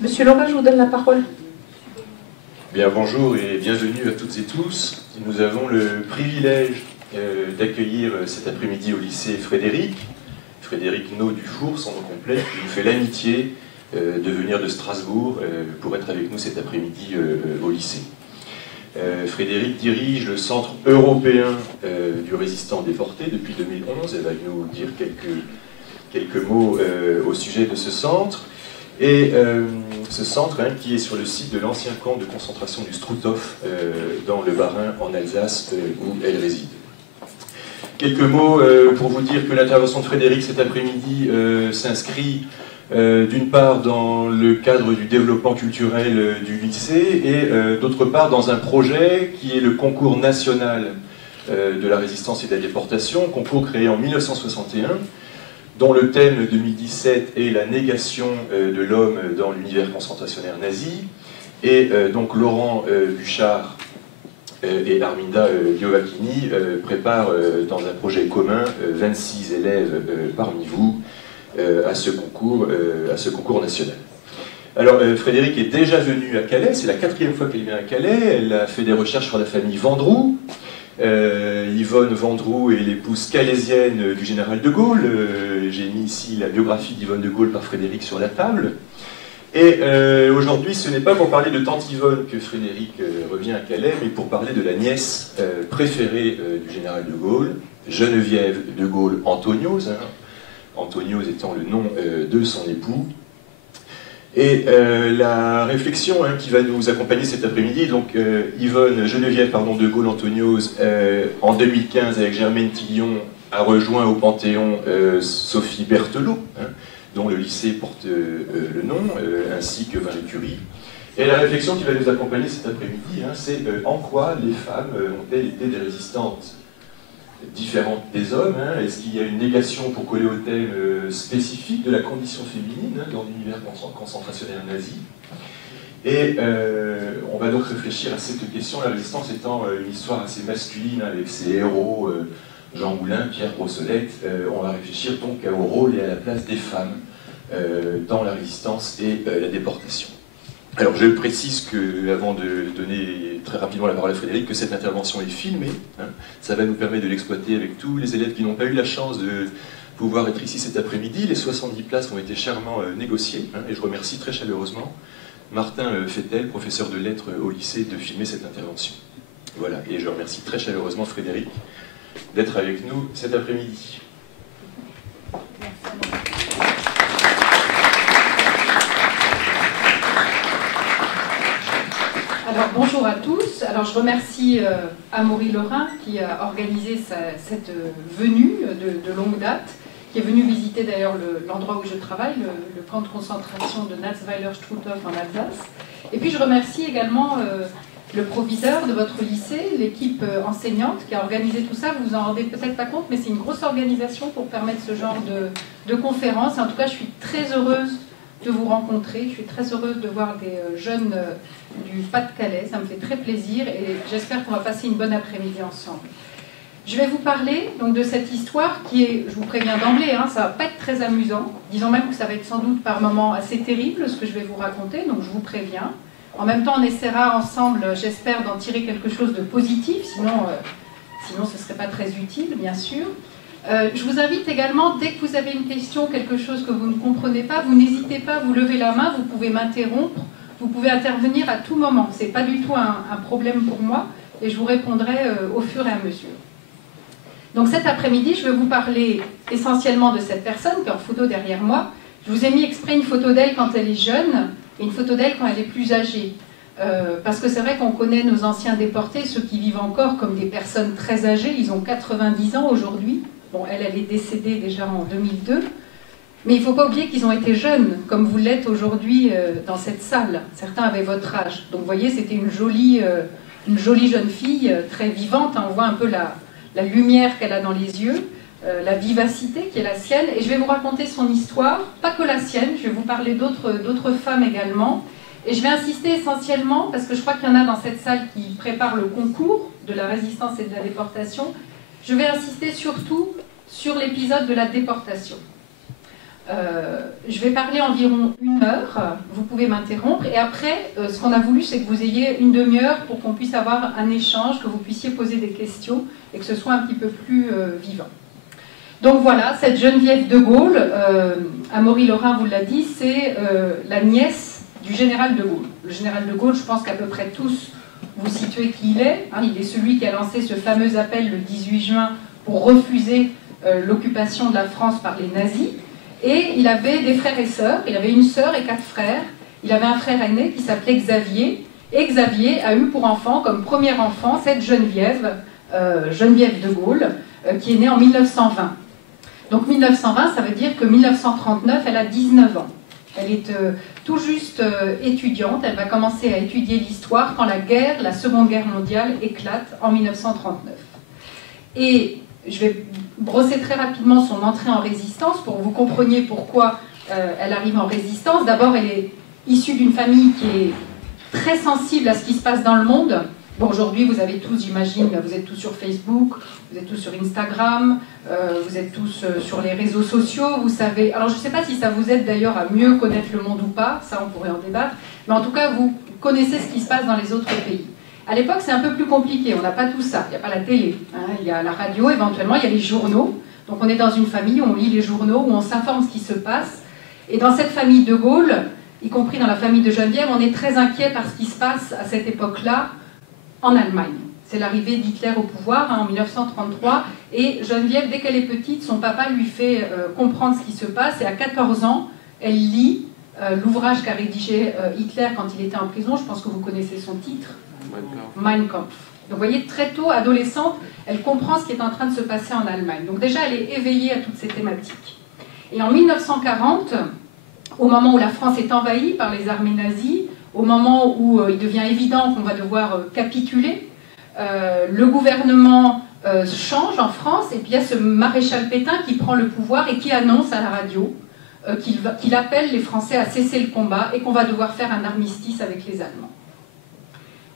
Monsieur Laurent, je vous donne la parole. Bien, bonjour et bienvenue à toutes et tous. Nous avons le privilège d'accueillir cet après-midi au lycée Frédéric Naud Dufour, son nom complet, qui nous fait l'amitié de venir de Strasbourg pour être avec nous cet après-midi au lycée. Frédéric dirige le Centre européen du résistant déporté depuis 2011. Elle va nous dire quelques mots au sujet de ce centre. Et ce centre qui est sur le site de l'ancien camp de concentration du Struthof dans le Bas-Rhin en Alsace où elle réside. Quelques mots pour vous dire que l'intervention de Frédéric cet après-midi s'inscrit d'une part dans le cadre du développement culturel du lycée et d'autre part dans un projet qui est le concours national de la résistance et de la déportation, concours créé en 1961, dont le thème 2017 est la négation de l'homme dans l'univers concentrationnaire nazi. Et donc Laurent Buchard et Arminda Giovacchini préparent dans un projet commun 26 élèves parmi vous à ce concours national. Alors Frédéric est déjà venue à Calais, c'est la 4e fois qu'elle vient à Calais. Elle a fait des recherches sur la famille Vendroux. Yvonne Vendroux est l'épouse calaisienne du général de Gaulle. J'ai mis ici la biographie d'Yvonne de Gaulle par Frédéric sur la table. Et aujourd'hui, ce n'est pas pour parler de tante Yvonne que Frédéric revient à Calais, mais pour parler de la nièce préférée du général de Gaulle, Geneviève de Gaulle Anthonioz, Anthonioz étant le nom de son époux. Et la réflexion qui va nous accompagner cet après-midi, donc Geneviève de Gaulle Anthonioz, en 2015 avec Germaine Tillion, a rejoint au Panthéon Sophie Berthelot, dont le lycée porte le nom, ainsi que Marie Curie. Et la réflexion qui va nous accompagner cet après-midi, c'est en quoi les femmes ont-elles été des résistantes différentes des hommes. Est-ce qu'il y a une négation pour coller au thème spécifique de la condition féminine dans l'univers concentrationnaire nazi? Et on va donc réfléchir à cette question, la résistance étant une histoire assez masculine avec ses héros, Jean Moulin, Pierre Brossolette. On va réfléchir donc au rôle et à la place des femmes dans la résistance et la déportation. Alors je précise que, avant de donner très rapidement la parole à Frédéric, que cette intervention est filmée. Ça va nous permettre de l'exploiter avec tous les élèves qui n'ont pas eu la chance de pouvoir être ici cet après-midi. Les 70 places ont été chèrement négociées, et je remercie très chaleureusement Martin Fettel, professeur de lettres au lycée, de filmer cette intervention. Voilà, et je remercie très chaleureusement Frédéric d'être avec nous cet après-midi. Alors bonjour à tous. Alors je remercie Amaury Laurin qui a organisé cette venue de longue date, qui est venu visiter d'ailleurs l'endroit où je travaille, le camp de concentration de Natzweiler-Struthof en Alsace. Et puis je remercie également le proviseur de votre lycée, l'équipe enseignante qui a organisé tout ça. Vous vous en rendez peut-être pas compte, mais c'est une grosse organisation pour permettre ce genre de conférence. En tout cas, je suis très heureuse de vous rencontrer. Je suis très heureuse de voir des jeunes du Pas-de-Calais. Ça me fait très plaisir et j'espère qu'on va passer une bonne après-midi ensemble. Je vais vous parler donc de cette histoire qui est, je vous préviens d'emblée, ça va pas être très amusant. Disons même que ça va être sans doute par moments assez terrible ce que je vais vous raconter, donc je vous préviens. En même temps, on essaiera ensemble, j'espère, d'en tirer quelque chose de positif, sinon ce ne serait pas très utile, bien sûr. Je vous invite également, dès que vous avez une question, quelque chose que vous ne comprenez pas, vous n'hésitez pas, vous levez la main, vous pouvez m'interrompre, vous pouvez intervenir à tout moment. Ce n'est pas du tout un problème pour moi et je vous répondrai au fur et à mesure. Donc cet après-midi, je vais vous parler essentiellement de cette personne qui est en photo derrière moi. Je vous ai mis exprès une photo d'elle quand elle est jeune et une photo d'elle quand elle est plus âgée. Parce que c'est vrai qu'on connaît nos anciens déportés, ceux qui vivent encore comme des personnes très âgées, ils ont 90 ans aujourd'hui. Bon, elle est décédée déjà en 2002. Mais il ne faut pas oublier qu'ils ont été jeunes, comme vous l'êtes aujourd'hui dans cette salle. Certains avaient votre âge. Donc vous voyez, c'était une jolie jeune fille, très vivante. On voit un peu la lumière qu'elle a dans les yeux, la vivacité qui est la sienne. Et je vais vous raconter son histoire, pas que la sienne, je vais vous parler d'autres femmes également. Et je vais insister essentiellement, parce que je crois qu'il y en a dans cette salle qui préparent le concours de la résistance et de la déportation, Je vais insister surtout sur l'épisode de la déportation. Je vais parler environ 1 heure, vous pouvez m'interrompre, et après, ce qu'on a voulu, c'est que vous ayez une demi-heure pour qu'on puisse avoir un échange, que vous puissiez poser des questions, et que ce soit un petit peu plus vivant. Donc voilà, cette Geneviève de Gaulle, Amaury Laurin vous l'a dit, c'est la nièce du général de Gaulle. Le général de Gaulle, je pense qu'à peu près tous vous situez qui il est. Hein, il est celui qui a lancé ce fameux appel le 18 juin pour refuser l'occupation de la France par les nazis. Et il avait des frères et sœurs, il avait une sœur et 4 frères. Il avait un frère aîné qui s'appelait Xavier. Et Xavier a eu pour enfant, comme premier enfant, cette Geneviève, Geneviève de Gaulle, qui est née en 1920. Donc 1920, ça veut dire que 1939, elle a 19 ans. Elle est tout juste étudiante, elle va commencer à étudier l'histoire quand la Seconde Guerre mondiale éclate en 1939. Et je vais brosser très rapidement son entrée en résistance pour que vous compreniez pourquoi elle arrive en résistance. D'abord, elle est issue d'une famille qui est très sensible à ce qui se passe dans le monde. Bon, aujourd'hui, vous avez tous, j'imagine, vous êtes tous sur Facebook, vous êtes tous sur Instagram, vous êtes tous sur les réseaux sociaux, vous savez... Alors, je ne sais pas si ça vous aide d'ailleurs à mieux connaître le monde ou pas, ça on pourrait en débattre, mais en tout cas, vous connaissez ce qui se passe dans les autres pays. À l'époque, c'est un peu plus compliqué, on n'a pas tout ça, il n'y a pas la télé, hein, il y a la radio, éventuellement, il y a les journaux. Donc, on est dans une famille où on lit les journaux, où on s'informe ce qui se passe. Et dans cette famille de Gaulle, y compris dans la famille de Geneviève, on est très inquiet par ce qui se passe à cette époque-là, en Allemagne. C'est l'arrivée d'Hitler au pouvoir en 1933 et Geneviève, dès qu'elle est petite, son papa lui fait comprendre ce qui se passe et à 14 ans, elle lit l'ouvrage qu'a rédigé Hitler quand il était en prison, je pense que vous connaissez son titre, Mein Kampf. Donc vous voyez, très tôt, adolescente, elle comprend ce qui est en train de se passer en Allemagne. Donc déjà, elle est éveillée à toutes ces thématiques. Et en 1940, au moment où la France est envahie par les armées nazies, au moment où il devient évident qu'on va devoir capituler, le gouvernement change en France et puis il y a ce maréchal Pétain qui prend le pouvoir et qui annonce à la radio qu'il appelle les Français à cesser le combat et qu'on va devoir faire un armistice avec les Allemands.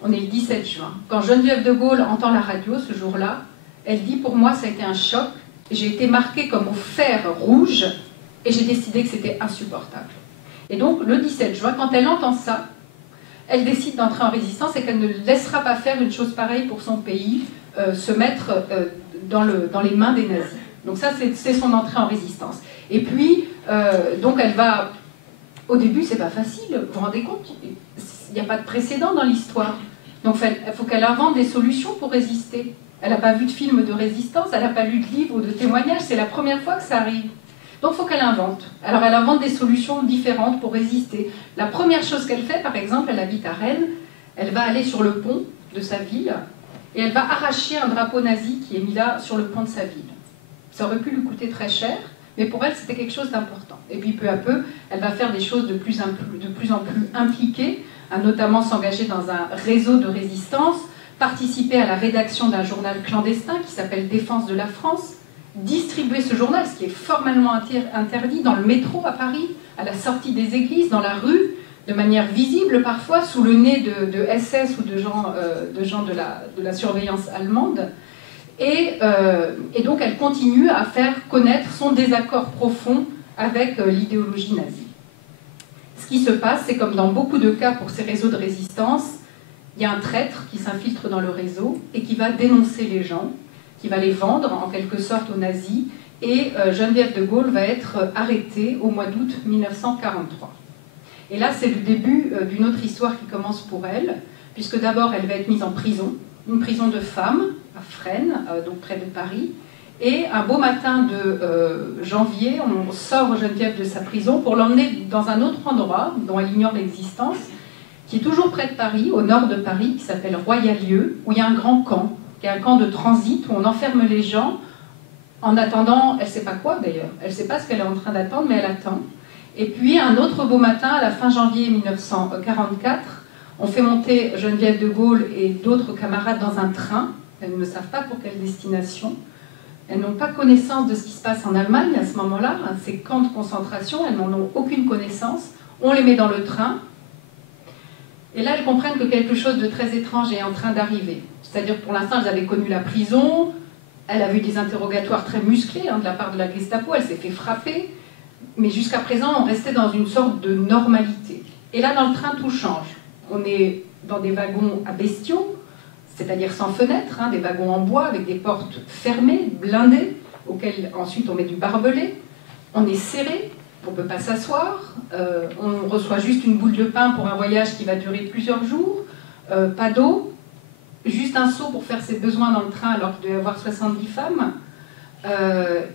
On est le 17 juin. Quand Geneviève de Gaulle entend la radio ce jour-là, elle dit « Pour moi, ça a été un choc. J'ai été marquée comme au fer rouge et j'ai décidé que c'était insupportable. » Et donc, le 17 juin, quand elle entend ça, elle décide d'entrer en résistance et qu'elle ne laissera pas faire une chose pareille pour son pays, se mettre dans les mains des nazis. Donc ça, c'est son entrée en résistance. Et puis, donc elle va... Au début, c'est pas facile, vous vous rendez compte? Il n'y a pas de précédent dans l'histoire. Donc il faut qu'elle invente des solutions pour résister. Elle n'a pas vu de film de résistance, elle n'a pas lu de livre ou de témoignages, c'est la première fois que ça arrive. Donc il faut qu'elle invente. Alors elle invente des solutions différentes pour résister. La première chose qu'elle fait, par exemple, elle habite à Rennes, elle va aller sur le pont de sa ville et elle va arracher un drapeau nazi qui est mis là sur le pont de sa ville. Ça aurait pu lui coûter très cher, mais pour elle c'était quelque chose d'important. Et puis peu à peu, elle va faire des choses de plus en plus impliquées, notamment s'engager dans un réseau de résistance, participer à la rédaction d'un journal clandestin qui s'appelle Défense de la France, distribuer ce journal, ce qui est formellement interdit, dans le métro à Paris, à la sortie des églises, dans la rue, de manière visible parfois, sous le nez de SS ou de gens de la surveillance allemande. Et donc elle continue à faire connaître son désaccord profond avec l'idéologie nazie. Ce qui se passe, c'est comme dans beaucoup de cas pour ces réseaux de résistance, il y a un traître qui s'infiltre dans le réseau et qui va dénoncer les gens, qui va les vendre en quelque sorte aux nazis, et Geneviève de Gaulle va être arrêtée au mois d'août 1943. Et là, c'est le début d'une autre histoire qui commence pour elle, puisque d'abord, elle va être mise en prison, une prison de femmes, à Fresnes, donc près de Paris, et un beau matin de janvier, on sort Geneviève de sa prison pour l'emmener dans un autre endroit, dont elle ignore l'existence, qui est toujours près de Paris, au nord de Paris, qui s'appelle Royalieu, où il y a un grand camp, qui est un camp de transit, où on enferme les gens en attendant, elle ne sait pas quoi d'ailleurs, elle ne sait pas ce qu'elle est en train d'attendre, mais elle attend. Et puis un autre beau matin, à la fin janvier 1944, on fait monter Geneviève de Gaulle et d'autres camarades dans un train, elles ne savent pas pour quelle destination, elles n'ont pas connaissance de ce qui se passe en Allemagne à ce moment-là, ces camps de concentration, elles n'en ont aucune connaissance, on les met dans le train, et là elles comprennent que quelque chose de très étrange est en train d'arriver. C'est-à-dire pour l'instant elles avaient connu la prison, Elle a vu des interrogatoires très musclés de la part de la Gestapo, elle s'est fait frapper, mais jusqu'à présent, on restait dans une sorte de normalité. Et là, dans le train, tout change. On est dans des wagons à bestiaux, c'est-à-dire sans fenêtres, des wagons en bois avec des portes fermées, blindées, auxquelles ensuite on met du barbelé. On est serré, on ne peut pas s'asseoir, on reçoit juste une boule de pain pour un voyage qui va durer plusieurs jours, pas d'eau, juste un seau pour faire ses besoins dans le train alors qu'il doit y avoir 70 femmes,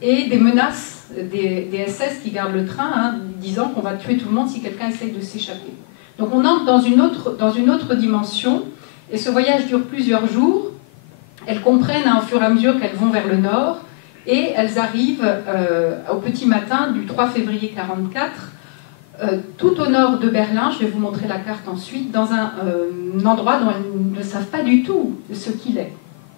et des menaces des SS qui gardent le train, disant qu'on va tuer tout le monde si quelqu'un essaye de s'échapper. Donc on entre dans une autre dimension, et ce voyage dure plusieurs jours. Elles comprennent au fur et à mesure qu'elles vont vers le nord, et elles arrivent au petit matin du 3 février 1944, tout au nord de Berlin, je vais vous montrer la carte ensuite, dans un endroit dont elles ne savent pas du tout ce qu'il est.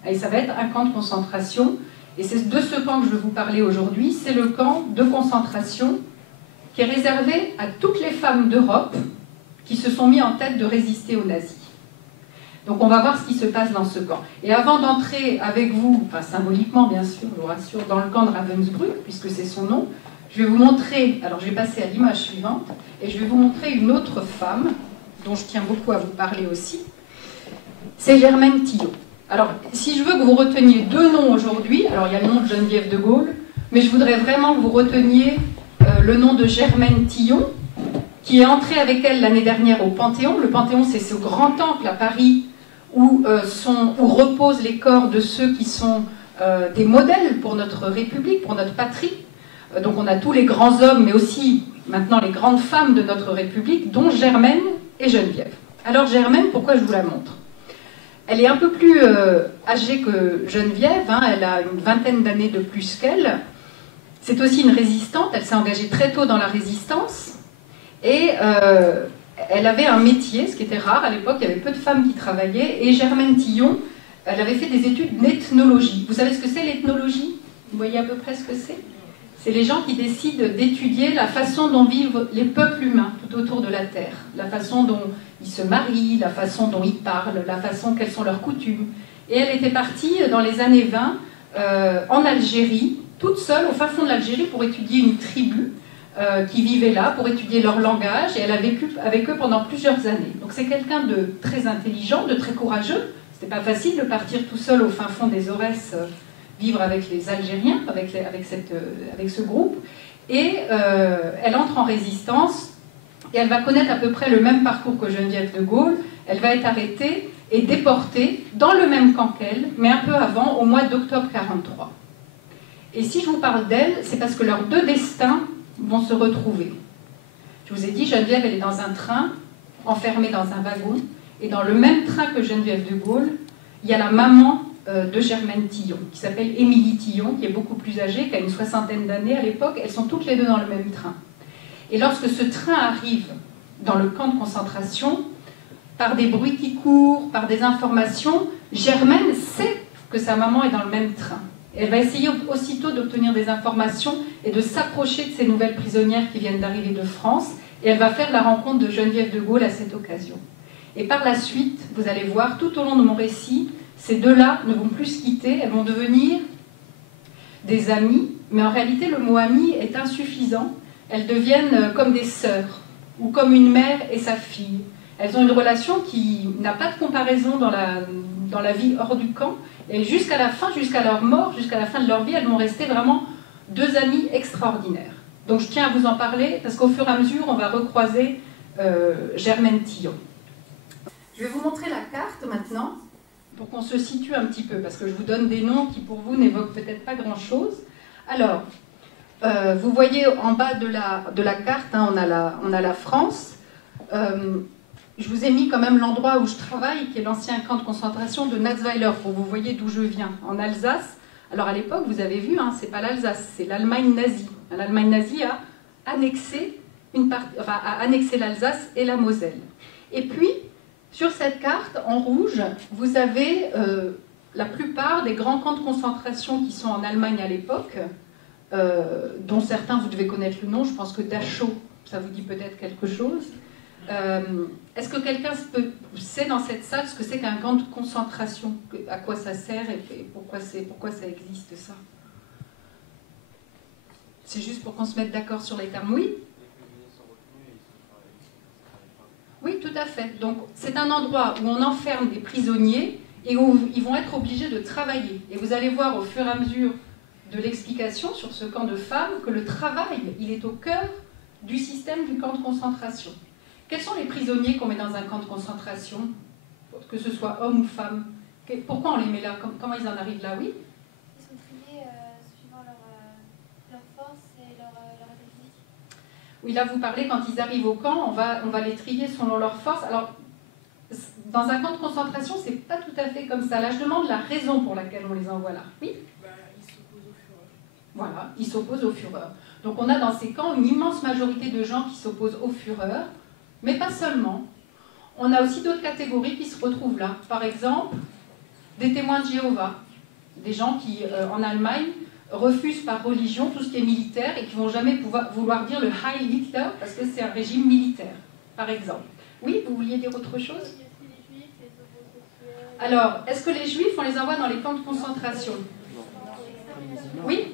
Et ça va être un camp de concentration, et c'est de ce camp que je veux vous parler aujourd'hui. C'est le camp de concentration qui est réservé à toutes les femmes d'Europe qui se sont mis en tête de résister aux nazis. Donc on va voir ce qui se passe dans ce camp. Et avant d'entrer avec vous, enfin symboliquement bien sûr, je vous rassure, dans le camp de Ravensbrück, puisque c'est son nom, je vais vous montrer, alors je vais passer à l'image suivante, et je vais vous montrer une autre femme, dont je tiens beaucoup à vous parler aussi, c'est Germaine Tillot. Alors, si je veux que vous reteniez deux noms aujourd'hui, alors il y a le nom de Geneviève de Gaulle, mais je voudrais vraiment que vous reteniez le nom de Germaine Tillon, qui est entrée avec elle l'année dernière au Panthéon. Le Panthéon, c'est ce grand temple à Paris où reposent les corps de ceux qui sont des modèles pour notre République, pour notre patrie. Donc on a tous les grands hommes, mais aussi maintenant les grandes femmes de notre République, dont Germaine et Geneviève. Alors Germaine, pourquoi je vous la montre? Elle est un peu plus âgée que Geneviève, elle a une vingtaine d'années de plus qu'elle. C'est aussi une résistante, elle s'est engagée très tôt dans la résistance, et elle avait un métier, ce qui était rare à l'époque, il y avait peu de femmes qui travaillaient, et Germaine Tillon, elle avait fait des études d'ethnologie. Vous savez ce que c'est l'ethnologie? Vous voyez à peu près ce que c'est? C'est les gens qui décident d'étudier la façon dont vivent les peuples humains tout autour de la Terre, la façon dont ils se marient, la façon dont ils parlent, la façon quelles sont leurs coutumes. Et elle était partie dans les années 20 en Algérie, toute seule au fin fond de l'Algérie pour étudier une tribu qui vivait là, pour étudier leur langage, et elle a vécu avec eux pendant plusieurs années. Donc c'est quelqu'un de très intelligent, de très courageux. C'était pas facile de partir tout seul au fin fond des Aurès, vivre avec les Algériens, avec ce groupe, et elle entre en résistance, et elle va connaître à peu près le même parcours que Geneviève de Gaulle. Elle va être arrêtée et déportée dans le même camp qu'elle, mais un peu avant, au mois d'octobre 1943. Et si je vous parle d'elle, c'est parce que leurs deux destins vont se retrouver. Je vous ai dit, Geneviève, elle est dans un train, enfermée dans un wagon, et dans le même train que Geneviève de Gaulle, il y a la maman de Germaine Tillon, qui s'appelle Émilie Tillon, qui est beaucoup plus âgée, qui a une soixantaine d'années à l'époque. Elles sont toutes les deux dans le même train. Et lorsque ce train arrive dans le camp de concentration, par des bruits qui courent, par des informations, Germaine sait que sa maman est dans le même train. Et elle va essayer aussitôt d'obtenir des informations et de s'approcher de ces nouvelles prisonnières qui viennent d'arriver de France, et elle va faire la rencontre de Geneviève de Gaulle à cette occasion. Et par la suite, vous allez voir, tout au long de mon récit, ces deux-là ne vont plus se quitter, elles vont devenir des amies, mais en réalité le mot ami est insuffisant. Elles deviennent comme des sœurs, ou comme une mère et sa fille. Elles ont une relation qui n'a pas de comparaison dans la vie hors du camp, et jusqu'à la fin, jusqu'à leur mort, jusqu'à la fin de leur vie, elles vont rester vraiment deux amies extraordinaires. Donc je tiens à vous en parler, parce qu'au fur et à mesure, on va recroiser Germaine Tillon. Je vais vous montrer la carte maintenant, pour qu'on se situe un petit peu, parce que je vous donne des noms qui pour vous n'évoquent peut-être pas grand-chose. Alors, vous voyez en bas de la carte, on a la France. Je vous ai mis quand même l'endroit où je travaille, qui est l'ancien camp de concentration de Natzweiler, pour que vous voyez d'où je viens, en Alsace. Alors à l'époque, vous avez vu, c'est pas l'Alsace, c'est l'Allemagne nazie. L'Allemagne nazie a annexé l'Alsace et la Moselle. Et puis, sur cette carte, en rouge, vous avez la plupart des grands camps de concentration qui sont en Allemagne à l'époque, dont certains, vous devez connaître le nom, je pense que Dachau, ça vous dit peut-être quelque chose. Est-ce que quelqu'un sait dans cette salle ce que c'est qu'un camp de concentration, à quoi ça sert et pourquoi ça existe ça? C'est juste pour qu'on se mette d'accord sur les termes, oui? Oui, tout à fait. Donc c'est un endroit où on enferme des prisonniers et où ils vont être obligés de travailler. Et vous allez voir au fur et à mesure de l'explication sur ce camp de femmes que le travail, il est au cœur du système du camp de concentration. Quels sont les prisonniers qu'on met dans un camp de concentration, que ce soit hommes ou femmes? Pourquoi on les met là? Comment ils en arrivent là? Oui. Ils sont triés suivant leur force et leur état physique. Oui, là vous parlez quand ils arrivent au camp, on va les trier selon leur force. Alors, dans un camp de concentration, c'est pas tout à fait comme ça. Là, je demande la raison pour laquelle on les envoie là. Oui? Ils s'opposent au Führer. Voilà, ils s'opposent au Führer. Donc on a dans ces camps une immense majorité de gens qui s'opposent au Führer, mais pas seulement. On a aussi d'autres catégories qui se retrouvent là. Par exemple, des témoins de Jéhovah, des gens qui, en Allemagne, refusent par religion tout ce qui est militaire et qui ne vont jamais vouloir dire le Heil Hitler parce que c'est un régime militaire, par exemple. Oui, vous vouliez dire autre chose? Alors, est-ce que les Juifs, on les envoie dans les camps de concentration? Oui?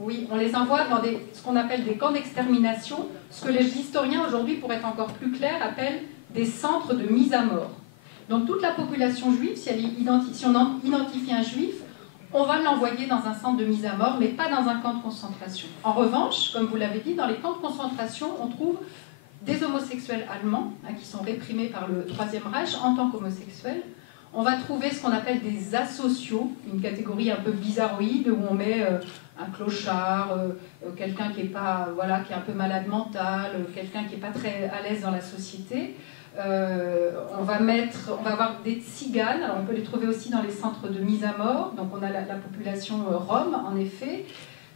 Oui, on les envoie dans ce qu'on appelle des camps d'extermination, ce que les historiens aujourd'hui, pour être encore plus clair, appellent des centres de mise à mort. Donc toute la population juive, si on identifie un juif, on va l'envoyer dans un centre de mise à mort, mais pas dans un camp de concentration. En revanche, comme vous l'avez dit, dans les camps de concentration, on trouve des homosexuels allemands, qui sont réprimés par le Troisième Reich en tant qu'homosexuels. On va trouver ce qu'on appelle des asociaux, une catégorie un peu bizarroïde, où on met un clochard, quelqu'un qui est qui est un peu malade mental, quelqu'un qui n'est pas très à l'aise dans la société. On va avoir des tziganes, alors on peut les trouver aussi dans les centres de mise à mort, donc on a la population rome en effet.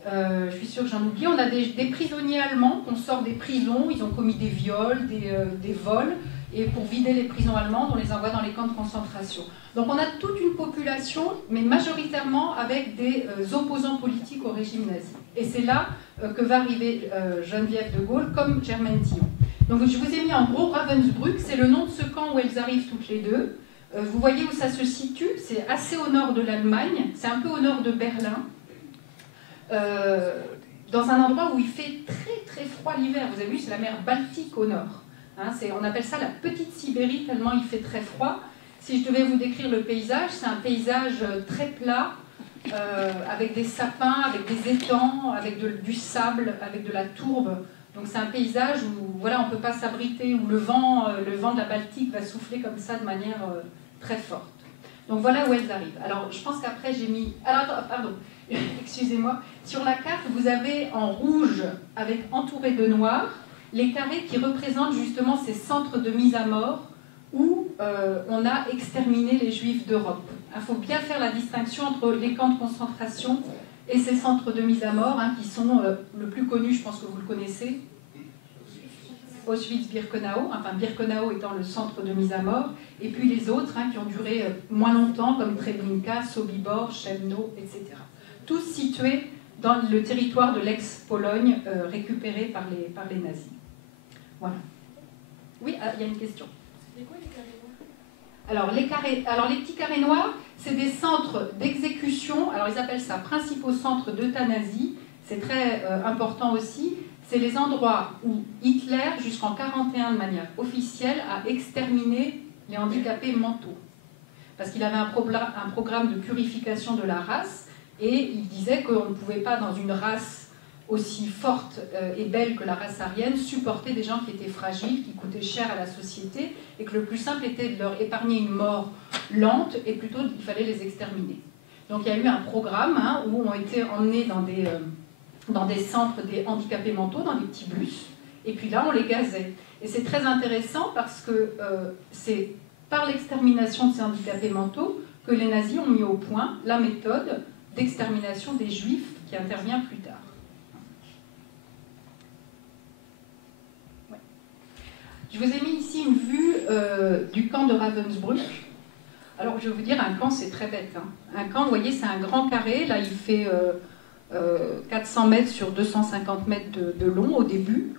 Je suis sûre que j'en oublie. On a des prisonniers allemands qu'on sort des prisons, ils ont commis des viols, des vols, et pour vider les prisons allemandes, on les envoie dans les camps de concentration. Donc on a toute une population, mais majoritairement avec des opposants politiques au régime nazi. Et c'est là que va arriver Geneviève de Gaulle comme Germaine Thion. Donc je vous ai mis en gros Ravensbrück, c'est le nom de ce camp où elles arrivent toutes les deux. Vous voyez où ça se situe, c'est assez au nord de l'Allemagne, c'est un peu au nord de Berlin. Dans un endroit où il fait très très froid l'hiver. Vous avez vu, c'est la mer Baltique au nord. On appelle ça la petite Sibérie, tellement il fait très froid. Si je devais vous décrire le paysage, c'est un paysage très plat, avec des sapins, avec des étangs, avec du sable, avec de la tourbe. Donc c'est un paysage où on ne peut pas s'abriter, où le vent de la Baltique va souffler comme ça de manière très forte. Donc voilà où elles arrivent. Alors je pense qu'après j'ai mis... Alors pardon, excusez-moi. Sur la carte, vous avez en rouge, avec entouré de noir, les carrés qui représentent justement ces centres de mise à mort où on a exterminé les Juifs d'Europe. Il faut bien faire la distinction entre les camps de concentration et ces centres de mise à mort, qui sont le plus connu, je pense que vous le connaissez, Auschwitz-Birkenau, enfin Birkenau étant le centre de mise à mort, et puis les autres qui ont duré moins longtemps, comme Treblinka, Sobibor, Chełmno, etc. Tous situés dans le territoire de l'ex-Pologne récupéré par les nazis. Voilà. Oui, il y a une question. C'est quoi les carrés noirs? Alors les petits carrés noirs, c'est des centres d'exécution, alors ils appellent ça principaux centres d'euthanasie, c'est très important aussi. C'est les endroits où Hitler, jusqu'en 1941 de manière officielle, a exterminé les handicapés mentaux. Parce qu'il avait un programme de purification de la race, et il disait qu'on ne pouvait pas, dans une race aussi forte et belle que la race aryenne, supporter des gens qui étaient fragiles, qui coûtaient cher à la société, et que le plus simple était de leur épargner une mort lente, et plutôt il fallait les exterminer. Donc il y a eu un programme où ont été emmenés dans des centres des handicapés mentaux, dans des petits bus, et puis là on les gazait. Et c'est très intéressant parce que c'est par l'extermination de ces handicapés mentaux que les nazis ont mis au point la méthode d'extermination des juifs qui intervient plus tard. Ouais. Je vous ai mis ici une vue du camp de Ravensbrück. Alors je vais vous dire, un camp c'est très bête. Un camp, vous voyez, c'est un grand carré, là il fait 400 mètres sur 250 mètres de long au début.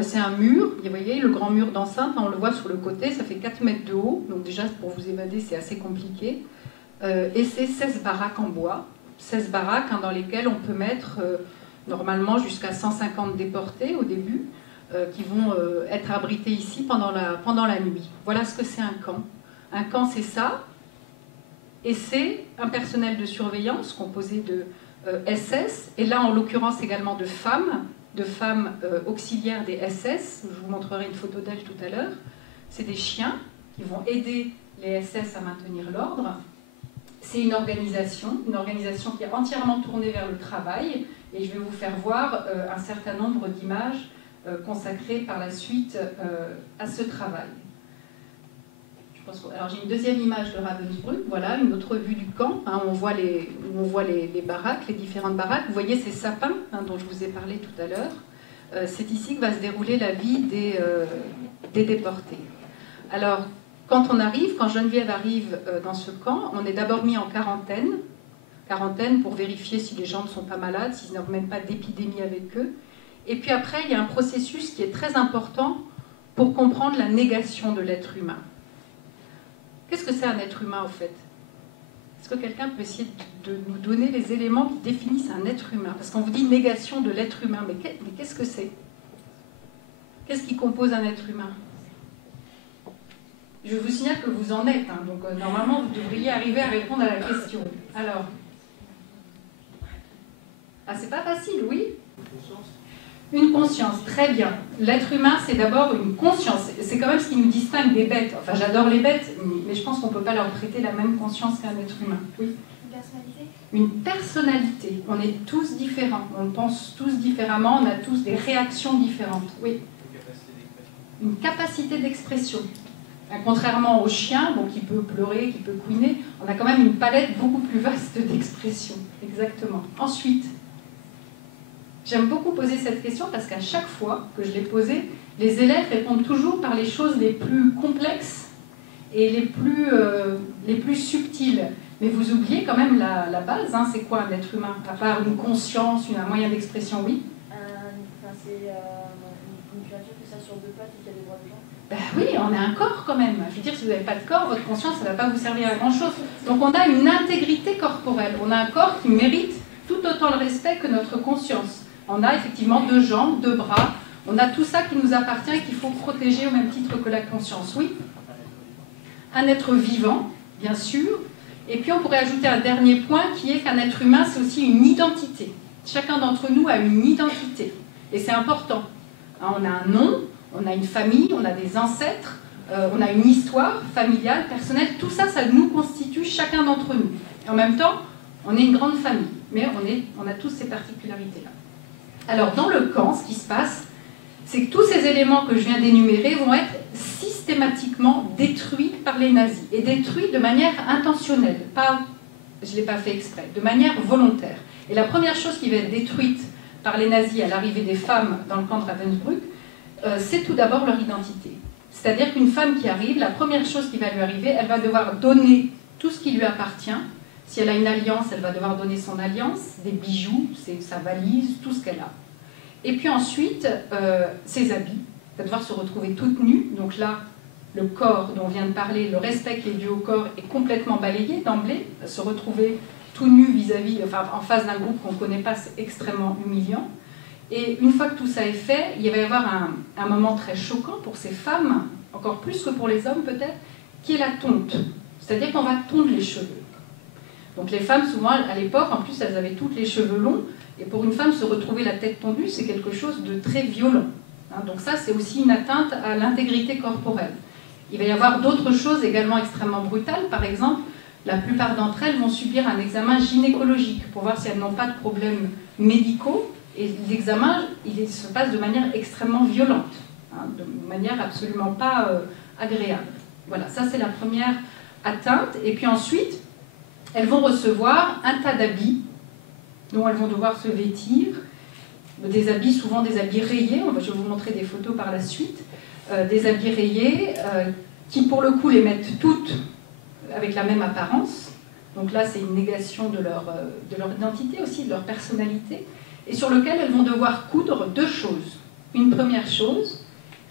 C'est un mur, vous voyez, le grand mur d'enceinte, on le voit sur le côté, ça fait 4 mètres de haut, donc déjà pour vous évader c'est assez compliqué. Et c'est 16 baraques en bois, 16 baraques dans lesquelles on peut mettre normalement jusqu'à 150 déportés au début, qui vont être abrités ici pendant la nuit. Voilà ce que c'est un camp. Un camp c'est ça, et c'est un personnel de surveillance composé de SS, et là en l'occurrence également de femmes auxiliaires des SS, je vous montrerai une photo d'elles tout à l'heure. C'est des chiens qui vont aider les SS à maintenir l'ordre. C'est une organisation qui est entièrement tournée vers le travail, et je vais vous faire voir un certain nombre d'images consacrées par la suite à ce travail. Alors j'ai une deuxième image de Ravensbrück, voilà, une autre vue du camp, on voit les baraques, les différentes baraques. Vous voyez ces sapins dont je vous ai parlé tout à l'heure. C'est ici que va se dérouler la vie des déportés. Alors, quand Geneviève arrive dans ce camp, on est d'abord mis en quarantaine pour vérifier si les gens ne sont pas malades, s'ils n'ont même pas d'épidémie avec eux. Et puis après, il y a un processus qui est très important pour comprendre la négation de l'être humain. Qu'est-ce que c'est un être humain, au fait? Est-ce que quelqu'un peut essayer de nous donner les éléments qui définissent un être humain? Parce qu'on vous dit négation de l'être humain, mais qu'est-ce que c'est? Qu'est-ce qui compose un être humain? Je vous signale que vous en êtes, donc normalement vous devriez arriver à répondre à la question. Alors, c'est pas facile, oui? Une conscience, très bien. L'être humain, c'est d'abord une conscience. C'est quand même ce qui nous distingue des bêtes. Enfin, j'adore les bêtes, mais je pense qu'on ne peut pas leur prêter la même conscience qu'un être humain. Oui. Une personnalité? Une personnalité. On est tous différents. On pense tous différemment. On a tous des réactions différentes. Oui. Une capacité d'expression. Contrairement au chien, qui peut pleurer, qui peut couiner, on a quand même une palette beaucoup plus vaste d'expression. Exactement. Ensuite, j'aime beaucoup poser cette question parce qu'à chaque fois que je l'ai posée, les élèves répondent toujours par les choses les plus complexes et les plus subtiles. Mais vous oubliez quand même la base, c'est quoi un être humain? À part une conscience, un moyen d'expression, oui? C'est une créature qui s'assure de pattes et qui a des droits de gens. Oui, on a un corps quand même. Je veux dire, si vous n'avez pas de corps, votre conscience, ça ne va pas vous servir à grand-chose. Donc on a une intégrité corporelle. On a un corps qui mérite tout autant le respect que notre conscience. On a effectivement 2 jambes, 2 bras. On a tout ça qui nous appartient et qu'il faut protéger au même titre que la conscience. Oui. Un être vivant, bien sûr. Et puis on pourrait ajouter un dernier point qui est qu'un être humain, c'est aussi une identité. Chacun d'entre nous a une identité. Et c'est important. On a un nom, on a une famille, on a des ancêtres, on a une histoire familiale, personnelle. Tout ça, ça nous constitue chacun d'entre nous. Et en même temps, on est une grande famille. Mais on a tous ces particularités-là. Alors, dans le camp, ce qui se passe, c'est que tous ces éléments que je viens d'énumérer vont être systématiquement détruits par les nazis, et détruits de manière intentionnelle, je ne l'ai pas fait exprès, de manière volontaire. Et la première chose qui va être détruite par les nazis à l'arrivée des femmes dans le camp de Ravensbrück, c'est tout d'abord leur identité. C'est-à-dire qu'une femme qui arrive, la première chose qui va lui arriver, elle va devoir donner tout ce qui lui appartient. Si elle a une alliance, elle va devoir donner son alliance, des bijoux, sa valise, tout ce qu'elle a. Et puis ensuite, ses habits. Elle va devoir se retrouver toute nue. Donc là, le corps dont on vient de parler, le respect qui est dû au corps est complètement balayé d'emblée. Se retrouver tout nu en face d'un groupe qu'on ne connaît pas, c'est extrêmement humiliant. Et une fois que tout ça est fait, il va y avoir un moment très choquant pour ces femmes, encore plus que pour les hommes peut-être, qui est la tonte. C'est-à-dire qu'on va tondre les cheveux. Donc les femmes, souvent, à l'époque, en plus, elles avaient toutes les cheveux longs, et pour une femme, se retrouver la tête tondue, c'est quelque chose de très violent. Donc ça, c'est aussi une atteinte à l'intégrité corporelle. Il va y avoir d'autres choses également extrêmement brutales. Par exemple, la plupart d'entre elles vont subir un examen gynécologique pour voir si elles n'ont pas de problèmes médicaux. Et l'examen, il se passe de manière extrêmement violente, de manière absolument pas agréable. Voilà, ça c'est la première atteinte. Et puis ensuite, elles vont recevoir un tas d'habits dont elles vont devoir se vêtir. Des habits, souvent des habits rayés, je vais vous montrer des photos par la suite. Des habits rayés qui pour le coup les mettent toutes avec la même apparence. Donc là c'est une négation de leur identité aussi, de leur personnalité. Et sur lequel elles vont devoir coudre 2 choses. une première chose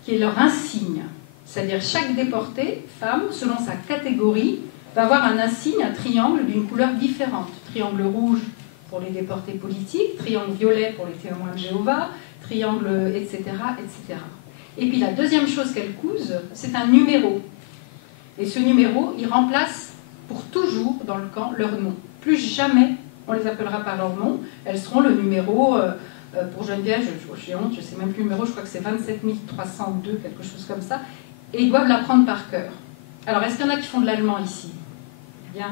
qui est leur insigne. C'est-à-dire chaque déporté, femme, selon sa catégorie, va avoir un insigne, un triangle d'une couleur différente. Triangle rouge pour les déportés politiques, triangle violet pour les témoins de Jéhovah, triangle, etc., etc. Et puis la deuxième chose qu'elle couse, c'est un numéro. Et ce numéro, il remplace pour toujours dans le camp leur nom. Plus jamais on les appellera par leur nom. Elles seront le numéro, pour Geneviève, j'ai honte, je ne sais même plus le numéro, je crois que c'est 27 302, quelque chose comme ça. Et ils doivent l'apprendre par cœur. Alors, est-ce qu'il y en a qui font de l'allemand ici? Bien.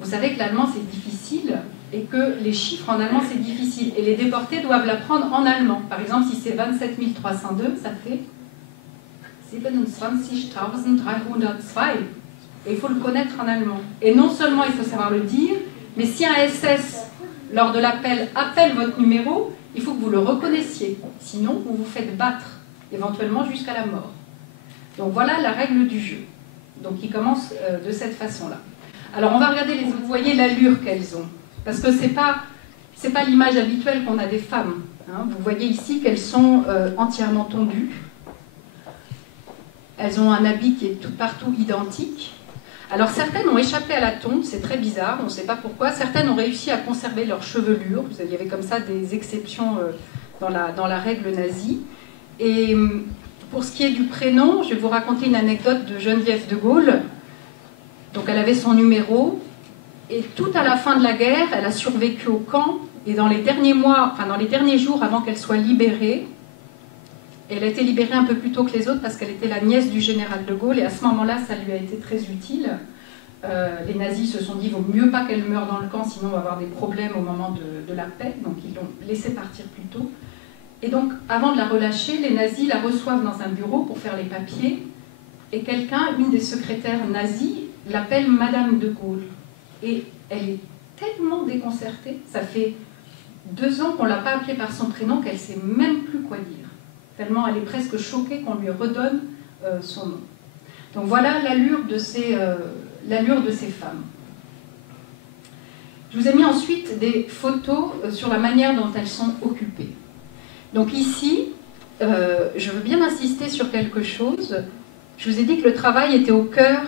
Vous savez que l'allemand, c'est difficile et que les chiffres en allemand, c'est difficile. Et les déportés doivent l'apprendre en allemand. Par exemple, si c'est 27 302, ça fait 27 302. Et il faut le connaître en allemand. Et non seulement il faut savoir le dire, mais si un SS, lors de l'appel, appelle votre numéro, il faut que vous le reconnaissiez. Sinon, vous vous faites battre, éventuellement jusqu'à la mort. Donc voilà la règle du jeu. Donc il commence de cette façon-là. Alors on va regarder, vous voyez l'allure qu'elles ont. Parce que c'est pas l'image habituelle qu'on a des femmes. Hein. Vous voyez ici qu'elles sont entièrement tondues. Elles ont un habit qui est tout partout identique. Alors certaines ont échappé à la tonte, c'est très bizarre, on ne sait pas pourquoi. Certaines ont réussi à conserver leur chevelure. Il y avait comme ça des exceptions dans la règle nazie. Et pour ce qui est du prénom, je vais vous raconter une anecdote de Geneviève de Gaulle. Donc elle avait son numéro, et tout à la fin de la guerre, elle a survécu au camp, et dans les derniers mois, enfin dans les derniers jours avant qu'elle soit libérée, elle a été libérée un peu plus tôt que les autres parce qu'elle était la nièce du général de Gaulle, et à ce moment-là, ça lui a été très utile. Les nazis se sont dit, il vaut mieux pas qu'elle meure dans le camp, sinon on va avoir des problèmes au moment de la paix, donc ils l'ont laissée partir plus tôt. Et donc, avant de la relâcher, les nazis la reçoivent dans un bureau pour faire les papiers, et quelqu'un, une des secrétaires nazies, l'appelle Madame de Gaulle. Et elle est tellement déconcertée, ça fait 2 ans qu'on ne l'a pas appelée par son prénom, qu'elle ne sait même plus quoi dire. Tellement elle est presque choquée qu'on lui redonne son nom. Donc voilà l'allure de ces femmes. Je vous ai mis ensuite des photos sur la manière dont elles sont occupées. Donc ici, je veux bien insister sur quelque chose. Je vous ai dit que le travail était au cœur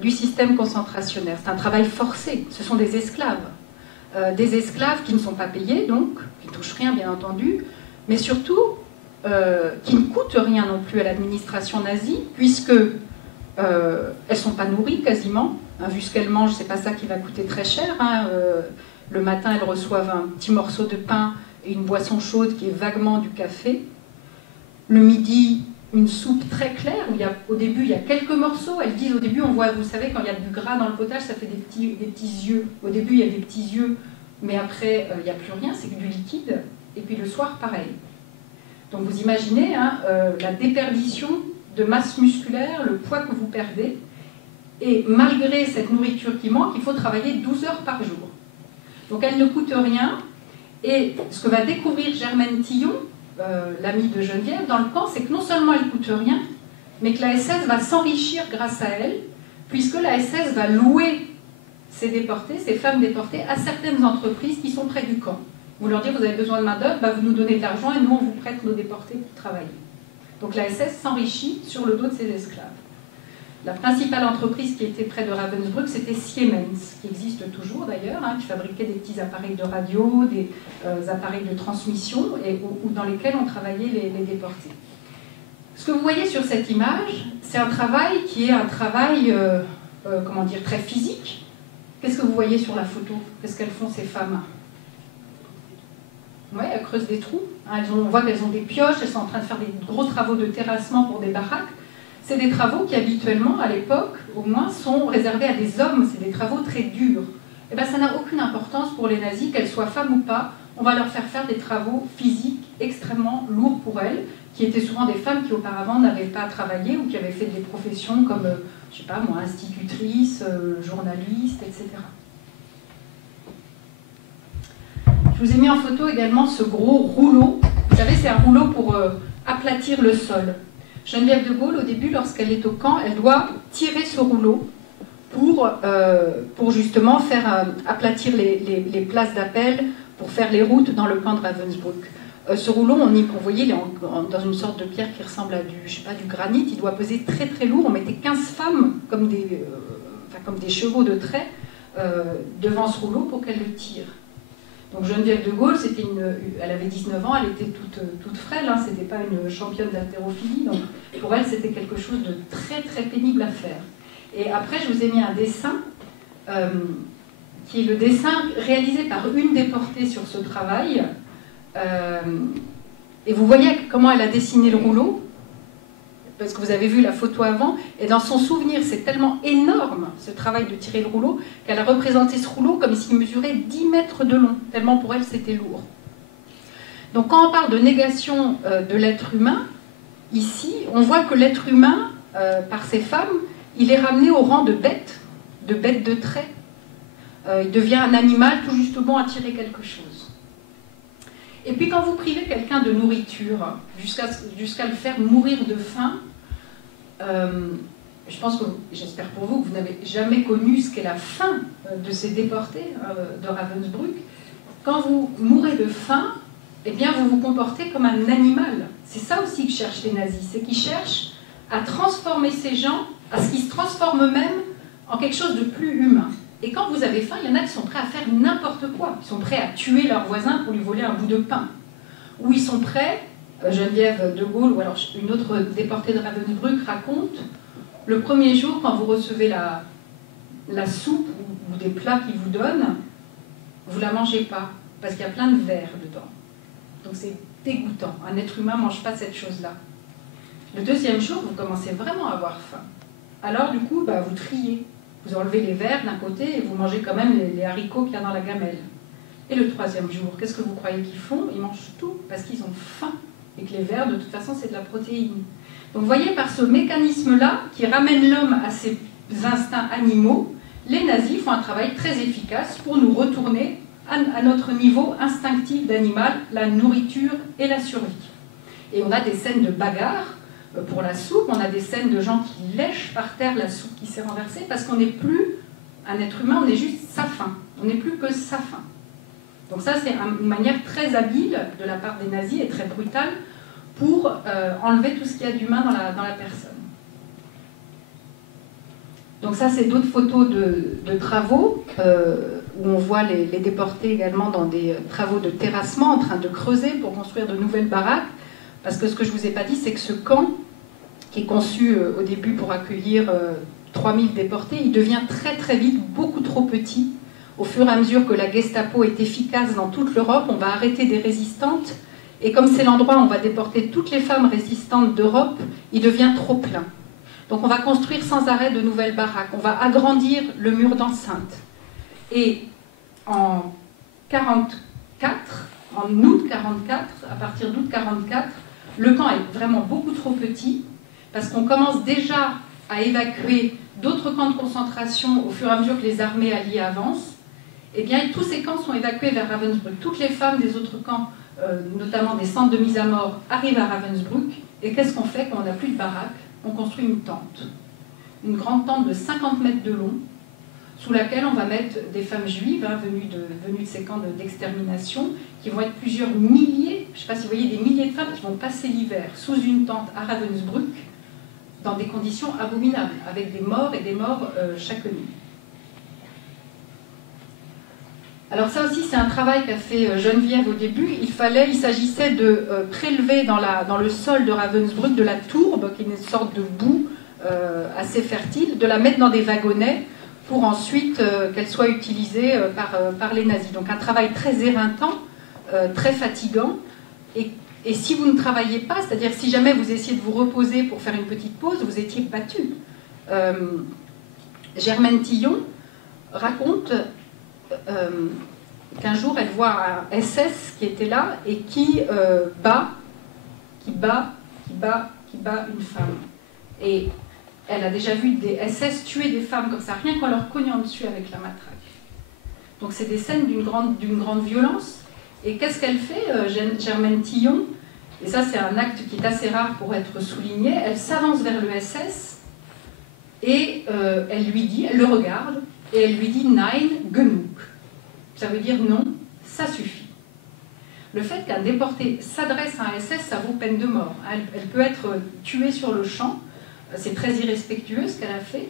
du système concentrationnaire. C'est un travail forcé, ce sont des esclaves. Des esclaves qui ne sont pas payés, donc, qui ne touchent rien bien entendu, mais surtout qui ne coûtent rien non plus à l'administration nazie, puisque elles ne sont pas nourries quasiment. Hein, vu ce qu'elles mangent, c'est pas ça qui va coûter très cher. Hein, le matin, elles reçoivent un petit morceau de pain et une boisson chaude qui est vaguement du café. Le midi, une soupe très claire, où au début il y a quelques morceaux. Elles disent au début, on voit, vous savez, quand il y a du gras dans le potage, ça fait des petits yeux. Au début, il y a des petits yeux, mais après, il n'y a plus rien, c'est que du liquide. Et puis le soir, pareil. Donc vous imaginez hein, la déperdition de masse musculaire, le poids que vous perdez. Et malgré cette nourriture qui manque, il faut travailler 12 heures par jour. Donc elle ne coûte rien. Et ce que va découvrir Germaine Tillon, l'amie de Geneviève, dans le camp, c'est que non seulement elle ne coûte rien, mais que la SS va s'enrichir grâce à elle, puisque la SS va louer ces déportés, ces femmes déportées, à certaines entreprises qui sont près du camp. Vous leur dites, vous avez besoin de main-d'œuvre, bah, vous nous donnez de l'argent et nous, on vous prête nos déportés pour travailler. Donc la SS s'enrichit sur le dos de ses esclaves. La principale entreprise qui était près de Ravensbrück, c'était Siemens, qui existe toujours d'ailleurs, hein, qui fabriquait des petits appareils de radio, des appareils de transmission, ou dans lesquels on travaillait les déportés. Ce que vous voyez sur cette image, c'est un travail qui est un travail, comment dire, très physique. Qu'est-ce que vous voyez sur la photo? Qu'est-ce qu'elles font ces femmes? Oui, elles creusent des trous. Hein, on voit qu'elles ont des pioches, elles sont en train de faire des gros travaux de terrassement pour des baraques. C'est des travaux qui habituellement, à l'époque, au moins, sont réservés à des hommes. C'est des travaux très durs. Et bien, ça n'a aucune importance pour les nazis, qu'elles soient femmes ou pas. On va leur faire des travaux physiques extrêmement lourds pour elles, qui étaient souvent des femmes qui auparavant n'avaient pas travaillé ou qui avaient fait des professions comme, je sais pas moi, institutrice, journaliste, etc. Je vous ai mis en photo également ce gros rouleau. Vous savez, c'est un rouleau pour aplatir le sol. Geneviève de Gaulle, au début, lorsqu'elle est au camp, elle doit tirer ce rouleau pour justement faire aplatir les places d'appel, pour faire les routes dans le camp de Ravensbrück. Ce rouleau, vous voyez, il est dans une sorte de pierre qui ressemble à du granit. Il doit peser très très lourd. On mettait 15 femmes comme des chevaux de trait devant ce rouleau pour qu'elles le tirent. Donc Geneviève de Gaulle, elle avait 19 ans, elle était toute frêle, hein, c'était pas une championne d'haltérophilie, donc pour elle c'était quelque chose de très très pénible à faire. Et après je vous ai mis un dessin, qui est le dessin réalisé par une déportée sur ce travail, et vous voyez comment elle a dessiné le rouleau, parce que vous avez vu la photo avant, et dans son souvenir, c'est tellement énorme, ce travail de tirer le rouleau, qu'elle a représenté ce rouleau comme s'il mesurait 10 mètres de long, tellement pour elle c'était lourd. Donc quand on parle de négation de l'être humain, ici, on voit que l'être humain, par ces femmes, il est ramené au rang de bête de trait. Il devient un animal tout juste bon à tirer quelque chose. Et puis quand vous privez quelqu'un de nourriture, jusqu'à le faire mourir de faim, j'espère pour vous que vous n'avez jamais connu ce qu'est la faim de ces déportés de Ravensbrück. Quand vous mourrez de faim, eh bien vous vous comportez comme un animal. C'est ça aussi que cherchent les nazis, c'est qu'ils cherchent à transformer ces gens, à ce qu'ils se transforment eux-mêmes en quelque chose de plus humain. Et quand vous avez faim, il y en a qui sont prêts à faire n'importe quoi. Ils sont prêts à tuer leur voisin pour lui voler un bout de pain. Ou ils sont prêts, Geneviève de Gaulle ou alors une autre déportée de Ravensbrück raconte, le premier jour, quand vous recevez la soupe ou des plats qu'ils vous donnent, vous ne la mangez pas, parce qu'il y a plein de vers dedans. Donc c'est dégoûtant. Un être humain ne mange pas cette chose-là. Le deuxième jour, vous commencez vraiment à avoir faim. Alors du coup, vous triez. Vous enlevez les vers d'un côté et vous mangez quand même les haricots qu'il y a dans la gamelle. Et le troisième jour, qu'est-ce que vous croyez qu'ils font? Ils mangent tout parce qu'ils ont faim. Et que les vers, de toute façon, c'est de la protéine. Donc vous voyez, par ce mécanisme-là, qui ramène l'homme à ses instincts animaux, les nazis font un travail très efficace pour nous retourner à notre niveau instinctif d'animal, la nourriture et la survie. Et on a des scènes de bagarre pour la soupe, on a des scènes de gens qui lèchent par terre la soupe qui s'est renversée, parce qu'on n'est plus un être humain, on est juste sa faim. On n'est plus que sa faim. Donc ça, c'est une manière très habile de la part des nazis et très brutale pour enlever tout ce qu'il y a d'humain dans la personne. Donc ça, c'est d'autres photos de travaux où on voit les déportés également dans des travaux de terrassement en train de creuser pour construire de nouvelles baraques. Parce que ce que je ne vous ai pas dit, c'est que ce camp, qui est conçu au début pour accueillir 3000 déportés, il devient très très vite beaucoup trop petit. Au fur et à mesure que la Gestapo est efficace dans toute l'Europe, on va arrêter des résistantes. Et comme c'est l'endroit où on va déporter toutes les femmes résistantes d'Europe, il devient trop plein. Donc on va construire sans arrêt de nouvelles baraques. On va agrandir le mur d'enceinte. Et en 44, en août 44, à partir d'août 44, le camp est vraiment beaucoup trop petit parce qu'on commence déjà à évacuer d'autres camps de concentration au fur et à mesure que les armées alliées avancent. Eh bien, tous ces camps sont évacués vers Ravensbrück. Toutes les femmes des autres camps, notamment des centres de mise à mort, arrivent à Ravensbrück. Et qu'est-ce qu'on fait quand on n'a plus de baraque? On construit une tente. Une grande tente de 50 mètres de long, sous laquelle on va mettre des femmes juives venues de ces camps d'extermination, qui vont être plusieurs milliers, je ne sais pas si vous voyez, des milliers de femmes qui vont passer l'hiver sous une tente à Ravensbrück, dans des conditions abominables, avec des morts et des morts chaque nuit. Alors ça aussi, c'est un travail qu'a fait Geneviève au début. Il s'agissait de prélever dans le sol de Ravensbrück de la tourbe, qui est une sorte de boue assez fertile, de la mettre dans des wagonnets, pour ensuite qu'elle soit utilisée par les nazis. Donc un travail très éreintant, très fatigant. Et si vous ne travaillez pas, c'est-à-dire si jamais vous essayez de vous reposer pour faire une petite pause, vous étiez battu. Germaine Tillon raconte qu'un jour elle voit un SS qui était là et qui bat une femme. Et elle a déjà vu des SS tuer des femmes comme ça, rien qu'en leur cognant dessus avec la matraque. Donc c'est des scènes d'une grande violence. Et qu'est-ce qu'elle fait, Germaine Tillon? Et ça, c'est un acte qui est assez rare pour être souligné. Elle s'avance vers le SS et elle le regarde et elle lui dit « Nein, genug ». Ça veut dire « non, ça suffit ». le fait qu'un déporté s'adresse à un SS, ça vaut peine de mort. Elle peut être tuée sur le champ, c'est très irrespectueux ce qu'elle a fait.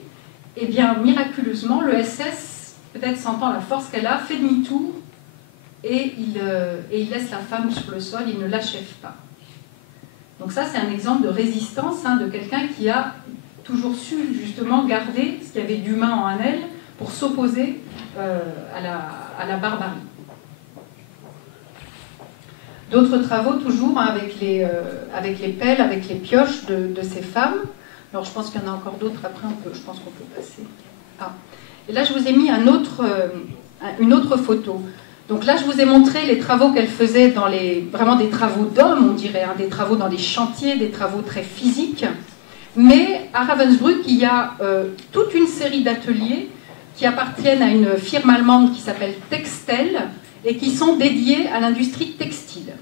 Et bien, miraculeusement, le SS, peut-être sentant la force qu'elle a, fait demi-tour et il laisse la femme sur le sol, il ne l'achève pas. Donc ça, c'est un exemple de résistance, hein, de quelqu'un qui a toujours su justement garder ce qu'il y avait d'humain en elle pour s'opposer à la barbarie. D'autres travaux toujours hein, avec les pelles, avec les pioches de ces femmes. Alors je pense qu'il y en a encore d'autres après, je pense qu'on peut passer. Ah. Et là je vous ai mis une autre photo. Donc là je vous ai montré les travaux qu'elle faisait dans vraiment des travaux d'hommes, on dirait, hein, des travaux dans des chantiers, des travaux très physiques. Mais à Ravensbrück, il y a toute une série d'ateliers qui appartiennent à une firme allemande qui s'appelle Textel et qui sont dédiés à l'industrie textile.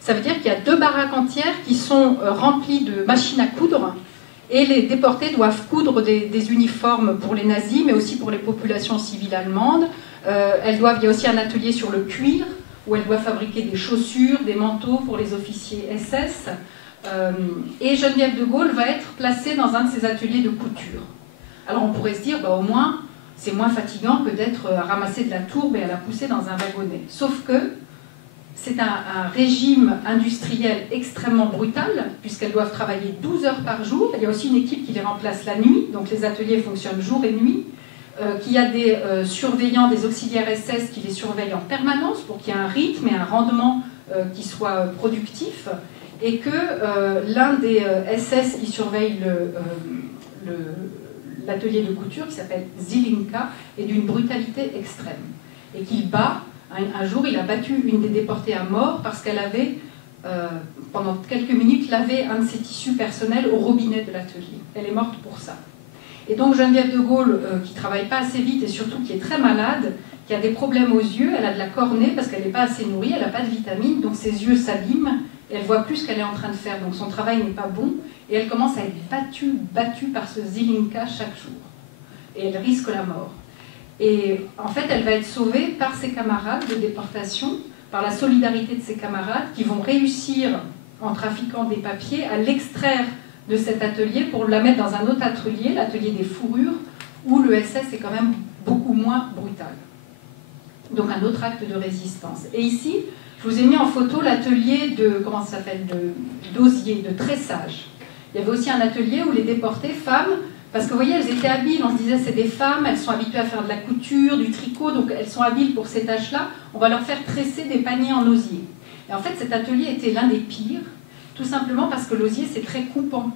Ça veut dire qu'il y a 2 baraques entières qui sont remplies de machines à coudre et les déportés doivent coudre des uniformes pour les nazis, mais aussi pour les populations civiles allemandes. Il y a aussi un atelier sur le cuir où elles doivent fabriquer des chaussures, des manteaux pour les officiers SS. Et Geneviève de Gaulle va être placée dans un de ces ateliers de couture. Alors on pourrait se dire, bah, au moins, c'est moins fatigant que d'être à ramasser de la tourbe et à la pousser dans un wagonnet. Sauf que c'est un régime industriel extrêmement brutal, puisqu'elles doivent travailler 12 heures par jour. Il y a aussi une équipe qui les remplace la nuit, donc les ateliers fonctionnent jour et nuit. Qu'il y a des surveillants, des auxiliaires SS qui les surveillent en permanence pour qu'il y ait un rythme et un rendement qui soit productif. Et que l'un des SS qui surveille l'atelier de couture, qui s'appelle Zilinka, est d'une brutalité extrême. Et qu'il bat, un jour il a battu une des déportées à mort parce qu'elle avait, pendant quelques minutes, lavé un de ses tissus personnels au robinet de l'atelier. Elle est morte pour ça. Et donc Geneviève de Gaulle, qui ne travaille pas assez vite et surtout qui est très malade, qui a des problèmes aux yeux, elle a de la cornée parce qu'elle n'est pas assez nourrie, elle n'a pas de vitamines, donc ses yeux s'abîment. Elle voit plus ce qu'elle est en train de faire, donc son travail n'est pas bon, et elle commence à être battue par ce Zilinka chaque jour. Et elle risque la mort. Et en fait, elle va être sauvée par ses camarades de déportation, par la solidarité de ses camarades, qui vont réussir, en trafiquant des papiers, à l'extraire de cet atelier pour la mettre dans un autre atelier, l'atelier des fourrures, où le SS est quand même beaucoup moins brutal. Donc un autre acte de résistance. Et ici, je vous ai mis en photo l'atelier de, comment ça s'appelle, d'osier, de tressage. Il y avait aussi un atelier où les déportées femmes, parce que vous voyez, elles étaient habiles, on se disait c'est des femmes, elles sont habituées à faire de la couture, du tricot, donc elles sont habiles pour ces tâches-là, on va leur faire tresser des paniers en osier. Et en fait, cet atelier était l'un des pires, tout simplement parce que l'osier c'est très coupant.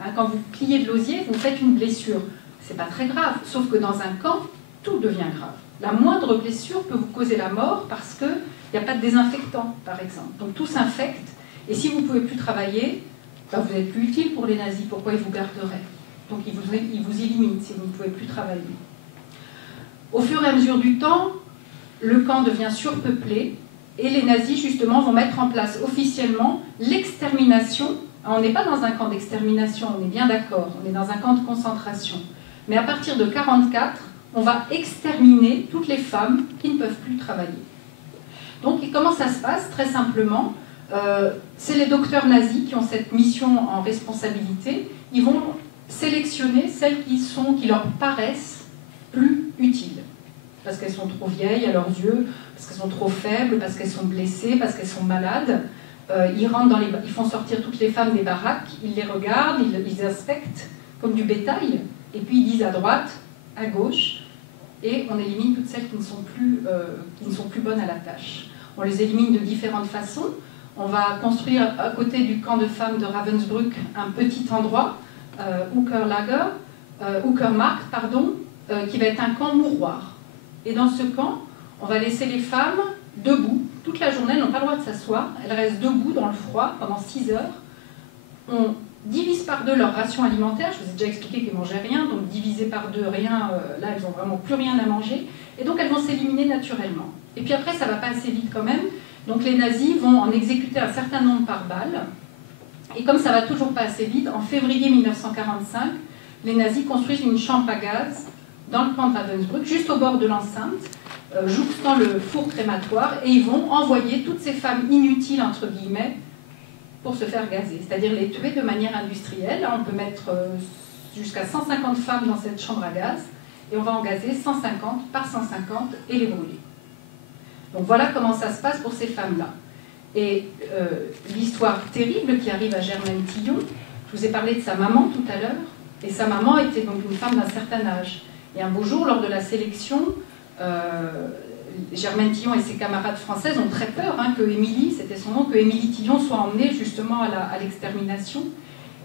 Hein, quand vous pliez de l'osier, vous faites une blessure. C'est pas très grave, sauf que dans un camp, tout devient grave. La moindre blessure peut vous causer la mort parce qu'il n'y a pas de désinfectant, par exemple. Donc tout s'infecte, et si vous ne pouvez plus travailler, ben vous n'êtes plus utile pour les nazis, pourquoi ils vous garderaient? Donc ils vous éliminent si vous ne pouvez plus travailler. Au fur et à mesure du temps, le camp devient surpeuplé, et les nazis, justement, vont mettre en place officiellement l'extermination. On n'est pas dans un camp d'extermination, on est bien d'accord, on est dans un camp de concentration. Mais à partir de 1944, on va exterminer toutes les femmes qui ne peuvent plus travailler. Donc, comment ça se passe? Très simplement, c'est les docteurs nazis qui ont cette mission en responsabilité. Ils vont sélectionner celles qui leur paraissent plus utiles. Parce qu'elles sont trop vieilles à leurs yeux, parce qu'elles sont trop faibles, parce qu'elles sont blessées, parce qu'elles sont malades. Ils font sortir toutes les femmes des baraques, ils les regardent, ils inspectent comme du bétail, et puis ils disent à droite, à gauche, et on élimine toutes celles qui ne sont plus bonnes à la tâche. On les élimine de différentes façons. On va construire à côté du camp de femmes de Ravensbrück un petit endroit, Uckermark, qui va être un camp mouroir. Et dans ce camp, on va laisser les femmes debout. Toute la journée, elles n'ont pas le droit de s'asseoir. Elles restent debout dans le froid pendant 6 heures. On divise par 2 leur ration alimentaire. Je vous ai déjà expliqué qu'elles ne mangeaient rien, donc diviser par 2, rien, là, elles n'ont vraiment plus rien à manger. Et donc, elles vont s'éliminer naturellement. Et puis après, ça ne va pas assez vite quand même. Donc, les nazis vont en exécuter un certain nombre par balle. Et comme ça ne va toujours pas assez vite, en février 1945, les nazis construisent une chambre à gaz dans le camp de Ravensbrück, juste au bord de l'enceinte, jouxtant le four crématoire, et ils vont envoyer toutes ces femmes inutiles, entre guillemets, pour se faire gazer, c'est-à-dire les tuer de manière industrielle. Là, on peut mettre jusqu'à 150 femmes dans cette chambre à gaz, et on va en gazer 150 par 150 et les brûler. Donc voilà comment ça se passe pour ces femmes-là. Et l'histoire terrible qui arrive à Germaine Tillon, je vous ai parlé de sa maman tout à l'heure, et sa maman était donc une femme d'un certain âge. Et un beau jour, lors de la sélection, Germaine Tillon et ses camarades françaises ont très peur que Émilie, c'était son nom, que Émilie Tillon soit emmenée justement à l'extermination.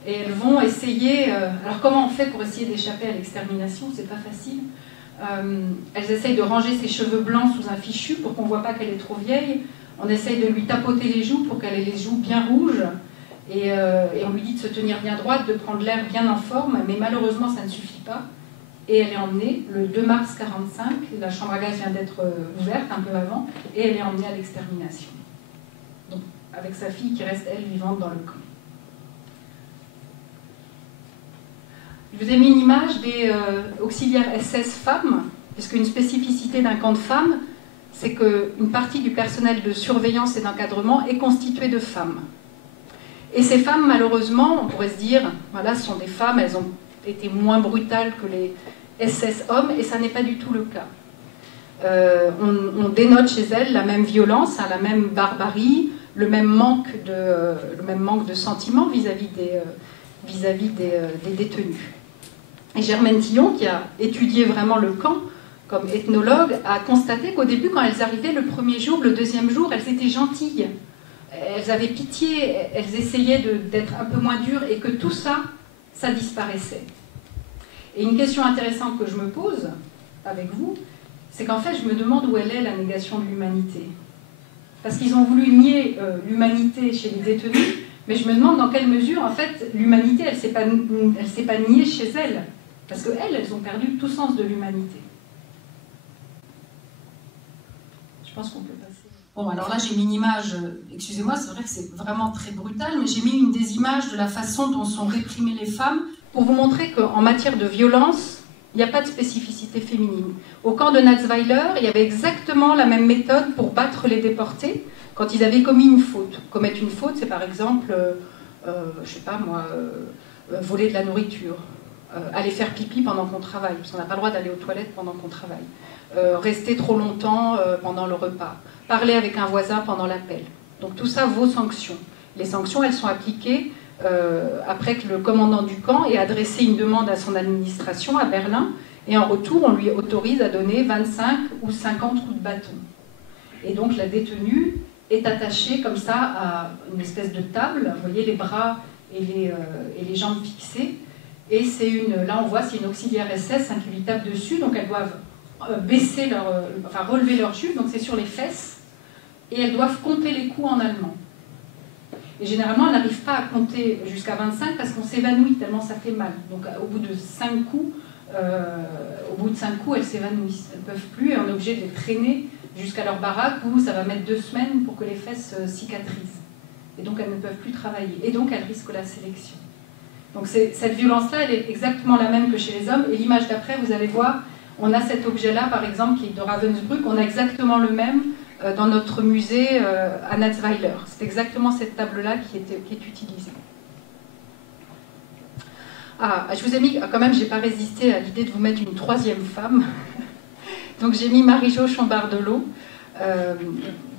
Et elles vont essayer... alors comment on fait pour essayer d'échapper à l'extermination? C'est pas facile. Elles essayent de ranger ses cheveux blancs sous un fichu pour qu'on ne voit pas qu'elle est trop vieille. On essaye de lui tapoter les joues pour qu'elle ait les joues bien rouges. Et on lui dit de se tenir bien droite, de prendre l'air bien en forme. Mais malheureusement, ça ne suffit pas. Et elle est emmenée le 2 mars 1945. La chambre à gaz vient d'être ouverte un peu avant. Et elle est emmenée à l'extermination. Donc, avec sa fille qui reste, elle, vivante dans le camp. Je vous ai mis une image des auxiliaires SS femmes, puisque une spécificité d'un camp de femmes, c'est qu'une partie du personnel de surveillance et d'encadrement est constituée de femmes. Et ces femmes, malheureusement, on pourrait se dire, voilà, ce sont des femmes, elles ont été moins brutales que les SS hommes, et ça n'est pas du tout le cas. On dénote chez elles la même violence, la même barbarie, le même manque de sentiments vis-à-vis des détenus. Et Germaine Tillon, qui a étudié vraiment le camp comme ethnologue, a constaté qu'au début, quand elles arrivaient le premier jour, le deuxième jour, elles étaient gentilles. Elles avaient pitié, elles essayaient d'être un peu moins dures, et que tout ça, ça disparaissait. Et une question intéressante que je me pose avec vous, c'est qu'en fait, je me demande où elle est, la négation de l'humanité. Parce qu'ils ont voulu nier l'humanité chez les détenus, mais je me demande dans quelle mesure, en fait, l'humanité, elle ne s'est pas niée chez elles. Parce qu'elles ont perdu tout sens de l'humanité. Je pense qu'on peut passer. Bon, alors là, j'ai mis une image, excusez-moi, c'est vrai que c'est vraiment très brutal, mais j'ai mis une des images de la façon dont sont réprimées les femmes pour vous montrer qu'en matière de violence, il n'y a pas de spécificité féminine. Au camp de Natzweiler, il y avait exactement la même méthode pour battre les déportés quand ils avaient commis une faute. Commettre une faute, c'est par exemple, je sais pas moi, voler de la nourriture, aller faire pipi pendant qu'on travaille, parce qu'on n'a pas le droit d'aller aux toilettes pendant qu'on travaille, rester trop longtemps pendant le repas, parler avec un voisin pendant l'appel. Donc tout ça vaut sanction. Les sanctions, elles sont appliquées après que le commandant du camp ait adressé une demande à son administration à Berlin, et en retour, on lui autorise à donner 25 ou 50 coups de bâton. Et donc la détenue est attachée comme ça à une espèce de table, vous voyez les bras et les jambes fixées, et c'est là on voit c'est une auxiliaire SS qui lui tape dessus, donc elles doivent relever leurs jupes, donc c'est sur les fesses, et elles doivent compter les coups en allemand. Et généralement, elles n'arrivent pas à compter jusqu'à 25 parce qu'on s'évanouit tellement ça fait mal. Donc au bout de 5 coups, elles s'évanouissent. Elles ne peuvent plus et on est obligé de les traîner jusqu'à leur baraque où ça va mettre 2 semaines pour que les fesses cicatrisent. Et donc elles ne peuvent plus travailler. Et donc elles risquent la sélection. Donc cette violence-là, elle est exactement la même que chez les hommes. Et l'image d'après, vous allez voir, on a cet objet-là, par exemple, qui est de Ravensbrück. On a exactement le même dans notre musée à Natzweiler. C'est exactement cette table-là qui est utilisée. Ah, je vous ai mis, quand même, je n'ai pas résisté à l'idée de vous mettre une 3e femme. Donc j'ai mis Marie-Jo Chambardelot.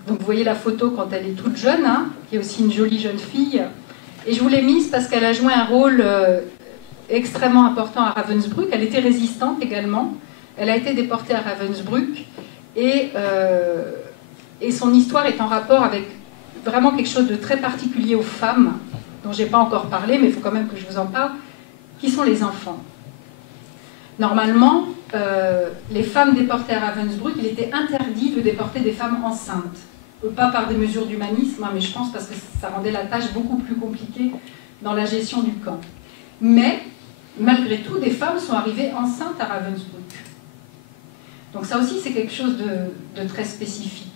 Donc vous voyez la photo quand elle est toute jeune, qui est aussi une jolie jeune fille. Et je vous l'ai mise parce qu'elle a joué un rôle extrêmement important à Ravensbrück. Elle était résistante également. Elle a été déportée à Ravensbrück. Et son histoire est en rapport avec vraiment quelque chose de très particulier aux femmes, dont je n'ai pas encore parlé, mais il faut quand même que je vous en parle, qui sont les enfants. Normalement, les femmes déportées à Ravensbrück, il était interdit de déporter des femmes enceintes. Pas par des mesures d'humanisme, mais je pense parce que ça rendait la tâche beaucoup plus compliquée dans la gestion du camp. Mais, malgré tout, des femmes sont arrivées enceintes à Ravensbrück. Donc ça aussi, c'est quelque chose de très spécifique.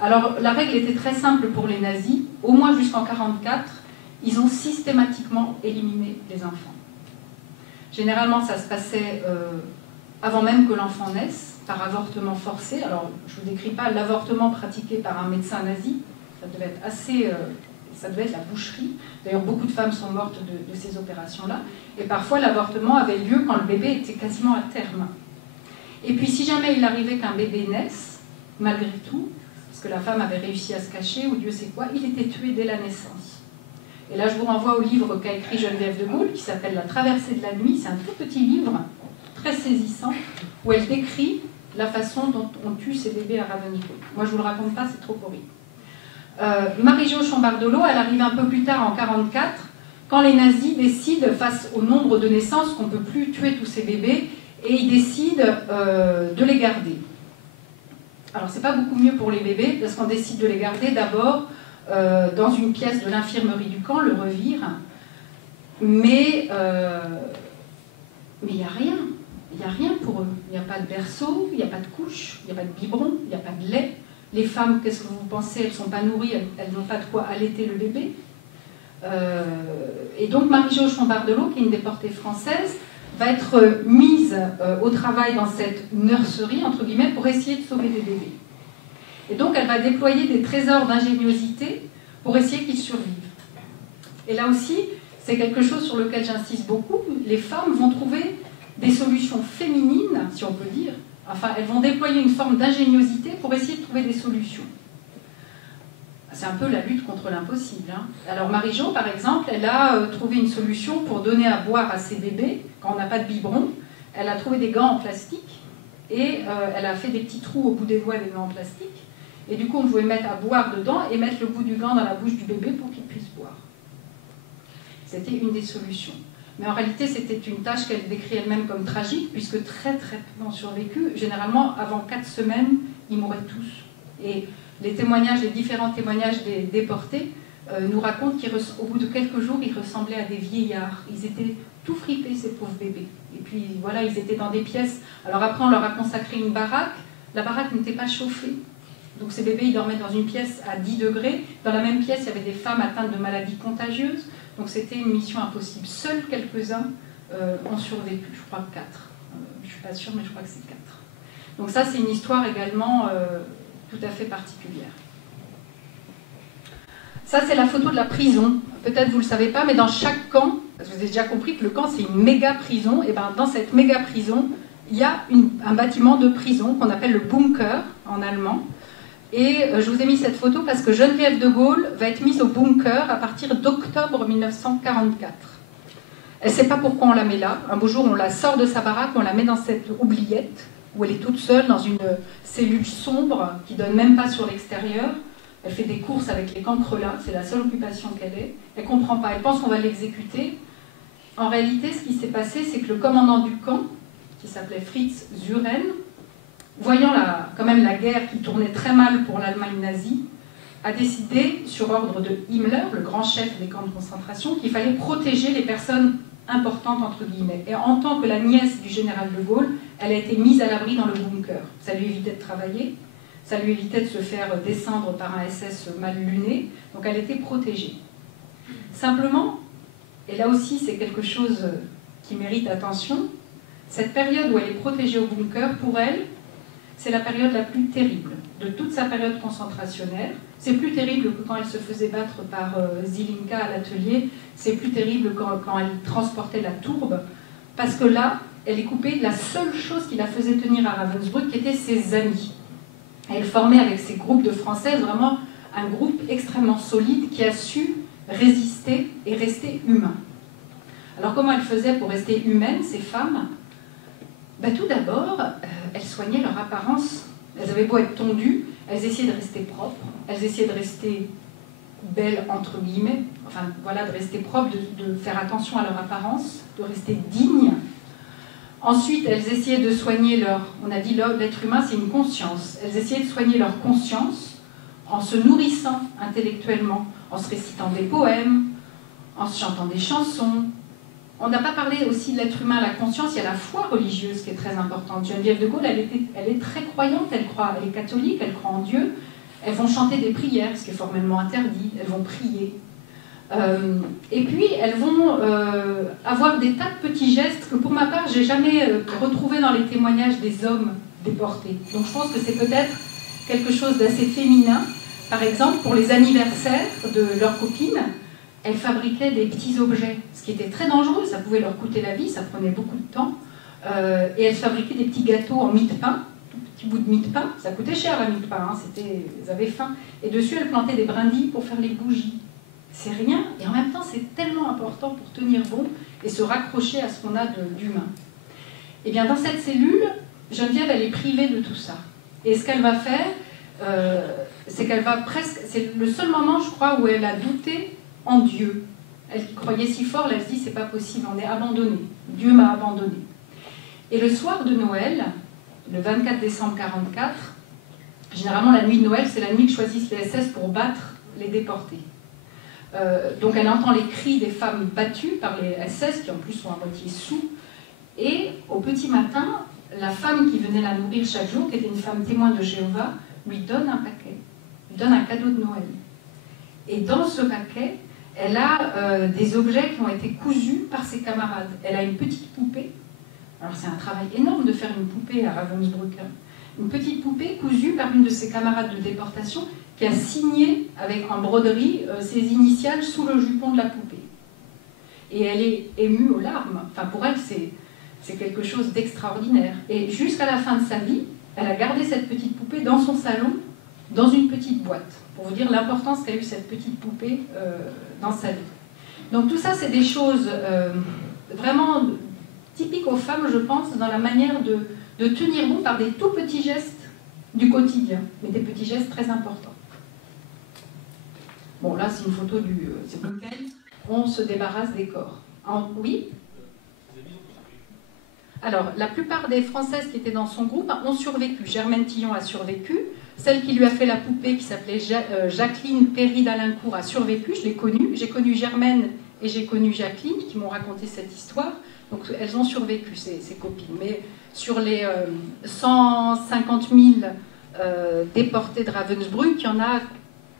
Alors, la règle était très simple pour les nazis. Au moins jusqu'en 1944, ils ont systématiquement éliminé les enfants. Généralement, ça se passait avant même que l'enfant naisse, par avortement forcé. Alors, je ne vous décris pas l'avortement pratiqué par un médecin nazi, ça devait être assez... ça devait être la boucherie. D'ailleurs, beaucoup de femmes sont mortes de ces opérations-là. Et parfois, l'avortement avait lieu quand le bébé était quasiment à terme. Et puis, si jamais il arrivait qu'un bébé naisse, malgré tout, parce que la femme avait réussi à se cacher, ou Dieu sait quoi, il était tué dès la naissance. Et là, je vous renvoie au livre qu'a écrit Geneviève de Gaulle, qui s'appelle « La traversée de la nuit ». C'est un tout petit livre, très saisissant, où elle décrit la façon dont on tue ces bébés à Ravensbrück. Moi, je ne vous le raconte pas, c'est trop horrible. Marie-Jo Chambardelot, elle arrive un peu plus tard, en 1944, quand les nazis décident, face au nombre de naissances, qu'on ne peut plus tuer tous ces bébés, et ils décident de les garder. Alors, c'est pas beaucoup mieux pour les bébés, parce qu'on décide de les garder d'abord dans une pièce de l'infirmerie du camp, le Revire, mais il n'y a rien. Il n'y a rien pour eux. Il n'y a pas de berceau, il n'y a pas de couche, il n'y a pas de biberon, il n'y a pas de lait. Les femmes, qu'est-ce que vous pensez? Elles ne sont pas nourries, elles n'ont pas de quoi allaiter le bébé. Et donc Marie-Jo Chambardelot, qui est une déportée française, va être mise au travail dans cette nurserie, entre guillemets, pour essayer de sauver des bébés. Et donc elle va déployer des trésors d'ingéniosité pour essayer qu'ils survivent. Et là aussi, c'est quelque chose sur lequel j'insiste beaucoup, les femmes vont trouver des solutions féminines, si on peut dire, enfin elles vont déployer une forme d'ingéniosité pour essayer de trouver des solutions. C'est un peu la lutte contre l'impossible. Hein. Alors Marie-Jo, par exemple, elle a trouvé une solution pour donner à boire à ses bébés, quand on n'a pas de biberon. Elle a trouvé des gants en plastique, et elle a fait des petits trous au bout des doigts des gants en plastique, et du coup on pouvait mettre à boire dedans et mettre le bout du gant dans la bouche du bébé pour qu'il puisse boire. C'était une des solutions. Mais en réalité, c'était une tâche qu'elle décrit elle-même comme tragique, puisque très très peu ont survécu. Généralement, avant 4 semaines, ils mouraient tous. Et les témoignages, les différents témoignages des déportés nous racontent qu'au bout de quelques jours, ils ressemblaient à des vieillards. Ils étaient tout fripés, ces pauvres bébés. Et puis voilà, ils étaient dans des pièces. Alors après, on leur a consacré une baraque. La baraque n'était pas chauffée. Donc ces bébés, ils dormaient dans une pièce à 10 degrés. Dans la même pièce, il y avait des femmes atteintes de maladies contagieuses. Donc c'était une mission impossible. Seuls quelques-uns ont survécu, je crois 4. Je ne suis pas sûre, mais je crois que c'est 4. Donc ça, c'est une histoire également tout à fait particulière. Ça, c'est la photo de la prison. Peut-être vous ne le savez pas, mais dans chaque camp, parce que vous avez déjà compris que le camp, c'est une méga prison, et bien dans cette méga prison, il y a un bâtiment de prison qu'on appelle le bunker en allemand. Et je vous ai mis cette photo parce que Geneviève de Gaulle va être mise au bunker à partir d'octobre 1944. Elle ne sait pas pourquoi on la met là. Un beau jour, on la sort de sa baraque, on la met dans cette oubliette où elle est toute seule dans une cellule sombre qui ne donne même pas sur l'extérieur. Elle fait des courses avec les cancrelats, c'est la seule occupation qu'elle ait. Elle ne comprend pas, elle pense qu'on va l'exécuter. En réalité, ce qui s'est passé, c'est que le commandant du camp, qui s'appelait Fritz Suren, voyant quand même la guerre qui tournait très mal pour l'Allemagne nazie, a décidé, sur ordre de Himmler, le grand chef des camps de concentration, qu'il fallait protéger les personnes importantes, entre guillemets. Et en tant que la nièce du général de Gaulle, elle a été mise à l'abri dans le bunker. Ça lui évitait de travailler, ça lui évitait de se faire descendre par un SS mal luné, donc elle était protégée. Simplement, et là aussi c'est quelque chose qui mérite attention, cette période où elle est protégée au bunker, pour elle, c'est la période la plus terrible de toute sa période concentrationnaire. C'est plus terrible que quand elle se faisait battre par Zilinka à l'atelier, c'est plus terrible quand elle transportait la tourbe, parce que là, elle est coupée de la seule chose qui la faisait tenir à Ravensbrück, qui étaient ses amis. Et elle formait avec ses groupes de Françaises vraiment un groupe extrêmement solide qui a su résister et rester humain. Alors comment elle faisait pour rester humaine, ces femmes? Tout d'abord, elles soignaient leur apparence. Elles avaient beau être tondues, elles essayaient de rester propres, elles essayaient de rester belles, entre guillemets, enfin voilà, de rester propres, de faire attention à leur apparence, de rester dignes. Ensuite, elles essayaient de soigner on a dit l'être humain c'est une conscience, elles essayaient de soigner leur conscience en se nourrissant intellectuellement, en se récitant des poèmes, en se chantant des chansons. On n'a pas parlé aussi de l'être humain, la conscience, il y a la foi religieuse qui est très importante. Geneviève de Gaulle, elle est très croyante, elle est catholique, elle croit en Dieu. Elles vont chanter des prières, ce qui est formellement interdit, elles vont prier. Et puis, elles vont avoir des tas de petits gestes que, pour ma part, j'ai jamais retrouvé dans les témoignages des hommes déportés. Donc, je pense que c'est peut-être quelque chose d'assez féminin. Par exemple, pour les anniversaires de leurs copines, elles fabriquaient des petits objets, ce qui était très dangereux, ça pouvait leur coûter la vie, ça prenait beaucoup de temps. Et elles fabriquaient des petits gâteaux en mie de pain, tout petit bout de mie de pain, ça coûtait cher la mie de pain, hein, elles avaient faim. Et dessus, elles plantaient des brindilles pour faire les bougies. C'est rien, et en même temps, c'est tellement important pour tenir bon et se raccrocher à ce qu'on a d'humain. Et bien, dans cette cellule, Geneviève, elle est privée de tout ça. Et ce qu'elle va faire, c'est qu'elle va presque... C'est le seul moment, je crois, où elle a douté en Dieu. Elle croyait si fort, elle se dit, c'est pas possible, on est abandonné. Dieu m'a abandonné. Et le soir de Noël, le 24 décembre 1944, généralement la nuit de Noël, c'est la nuit que choisissent les SS pour battre les déportés. Donc elle entend les cris des femmes battues par les SS, qui en plus sont à moitié sous, et au petit matin, la femme qui venait la nourrir chaque jour, qui était une femme témoin de Jéhovah, lui donne un paquet, lui donne un cadeau de Noël. Et dans ce paquet, elle a des objets qui ont été cousus par ses camarades. Elle a une petite poupée. Alors c'est un travail énorme de faire une poupée à Ravensbrück. Une petite poupée cousue par une de ses camarades de déportation qui a signé en broderie ses initiales sous le jupon de la poupée. Et elle est émue aux larmes. Enfin, pour elle, c'est quelque chose d'extraordinaire. Et jusqu'à la fin de sa vie, elle a gardé cette petite poupée dans son salon, dans une petite boîte, pour vous dire l'importance qu'a eu cette petite poupée dans sa vie. Donc tout ça, c'est des choses vraiment typiques aux femmes, je pense, dans la manière de tenir bon par des tout petits gestes du quotidien, mais des petits gestes très importants. Bon, là, c'est une photo c'est lequel on se débarrasse des corps. Oui. Alors, la plupart des Françaises qui étaient dans son groupe ont survécu. Germaine Tillon a survécu. Celle qui lui a fait la poupée, qui s'appelait Jacqueline Perry d'Alincourt, a survécu. Je l'ai connue. J'ai connu Germaine et j'ai connu Jacqueline, qui m'ont raconté cette histoire. Donc, elles ont survécu, ces copines. Mais sur les 150 000 déportés de Ravensbrück, il y en a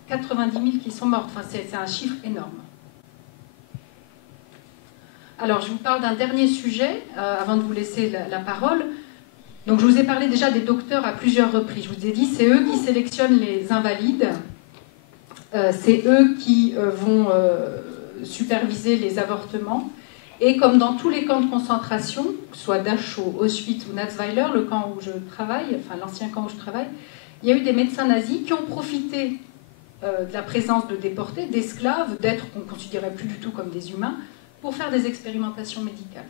90 000 qui sont mortes. Enfin, c'est un chiffre énorme. Alors, je vous parle d'un dernier sujet, avant de vous laisser la parole. Donc, je vous ai parlé déjà des docteurs à plusieurs reprises. Je vous ai dit, c'est eux qui sélectionnent les invalides. C'est eux qui vont superviser les avortements. Et comme dans tous les camps de concentration, que ce soit Dachau, Auschwitz ou Natzweiler, le camp où je travaille, enfin l'ancien camp où je travaille, il y a eu des médecins nazis qui ont profité de la présence de déportés, d'esclaves, d'êtres qu'on ne considérait plus du tout comme des humains, pour faire des expérimentations médicales.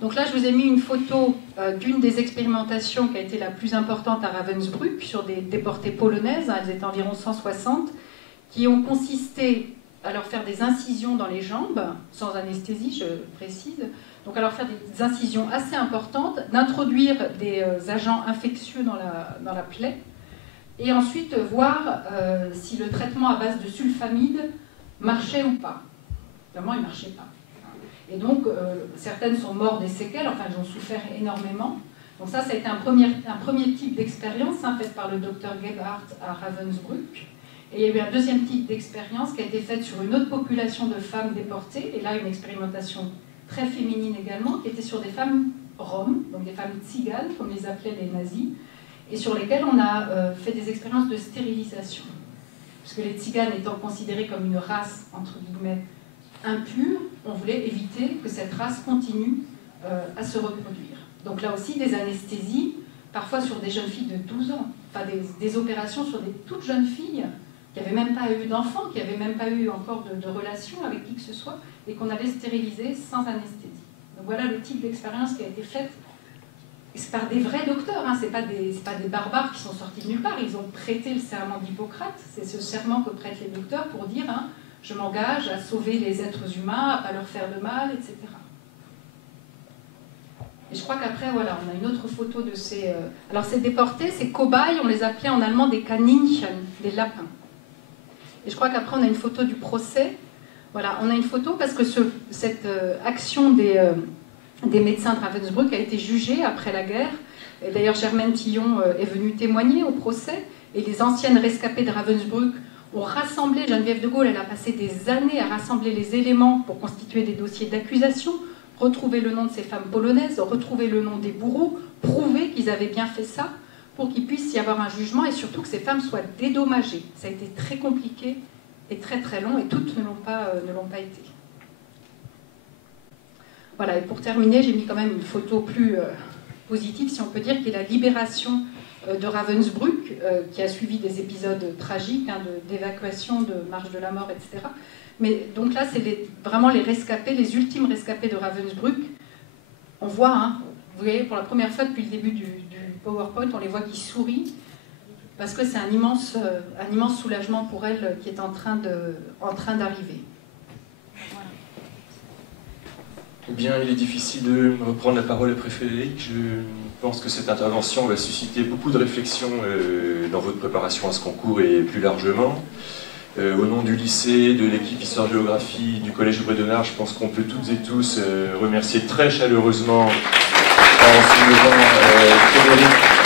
Donc là, je vous ai mis une photo d'une des expérimentations qui a été la plus importante à Ravensbrück, sur des déportées polonaises, elles étaient environ 160, qui ont consisté à leur faire des incisions dans les jambes, sans anesthésie, je précise, donc à leur faire des incisions assez importantes, d'introduire des agents infectieux dans la plaie, et ensuite voir si le traitement à base de sulfamide marchait ou pas. Évidemment, il ne marchait pas. Et donc, certaines sont mortes des séquelles, enfin, elles ont souffert énormément. Donc ça a été un premier type d'expérience faite par le docteur Gebhardt à Ravensbrück. Et il y a eu un deuxième type d'expérience qui a été faite sur une autre population de femmes déportées, et là, une expérimentation très féminine également, qui était sur des femmes roms, donc des femmes tziganes, comme les appelaient les nazis, et sur lesquelles on a fait des expériences de stérilisation. Parce que les tziganes étant considérées comme une race, entre guillemets, impure, on voulait éviter que cette race continue à se reproduire. Donc là aussi, des anesthésies, parfois sur des jeunes filles de 12 ans, enfin des opérations sur des toutes jeunes filles qui n'avaient même pas eu d'enfants, qui n'avaient même pas eu encore de relation avec qui que ce soit, et qu'on avait stérilisées sans anesthésie. Donc voilà le type d'expérience qui a été faite. C'est par des vrais docteurs, hein, c'est pas des barbares qui sont sortis de nulle part, ils ont prêté le serment d'Hippocrate, c'est ce serment que prêtent les docteurs pour dire hein, je m'engage à sauver les êtres humains, à ne pas leur faire de mal, etc. Et je crois qu'après, voilà, on a une autre photo de ces... Alors ces déportés, ces cobayes, on les appelait en allemand des Kaninchen, des lapins. Et je crois qu'après, on a une photo du procès. Voilà, on a une photo parce que cette action des médecins de Ravensbrück a été jugée après la guerre. Et d'ailleurs, Germaine Tillon est venue témoigner au procès. Et les anciennes rescapées de Ravensbrück ont rassemblé, Geneviève de Gaulle, elle a passé des années à rassembler les éléments pour constituer des dossiers d'accusation, retrouver le nom de ces femmes polonaises, retrouver le nom des bourreaux, prouver qu'ils avaient bien fait ça, pour qu'il puisse y avoir un jugement et surtout que ces femmes soient dédommagées. Ça a été très compliqué et très très long et toutes ne l'ont pas été. Voilà, et pour terminer, j'ai mis quand même une photo plus positive, si on peut dire, qui est la libération de Ravensbrück, qui a suivi des épisodes tragiques d'évacuation, de marche de la mort, etc. Mais donc là, c'est vraiment les rescapés, les ultimes rescapés de Ravensbrück. On voit, vous voyez, pour la première fois depuis le début du PowerPoint, on les voit qui sourient, parce que c'est un immense soulagement pour elles qui est en train d'arriver. Voilà. Eh bien, il est difficile de reprendre la parole après Frédéric. Je pense que cette intervention va susciter beaucoup de réflexions dans votre préparation à ce concours et plus largement. Au nom du lycée, de l'équipe Histoire-Géographie, du Collège de Bredonard, je pense qu'on peut toutes et tous remercier très chaleureusement en se levant Frédéric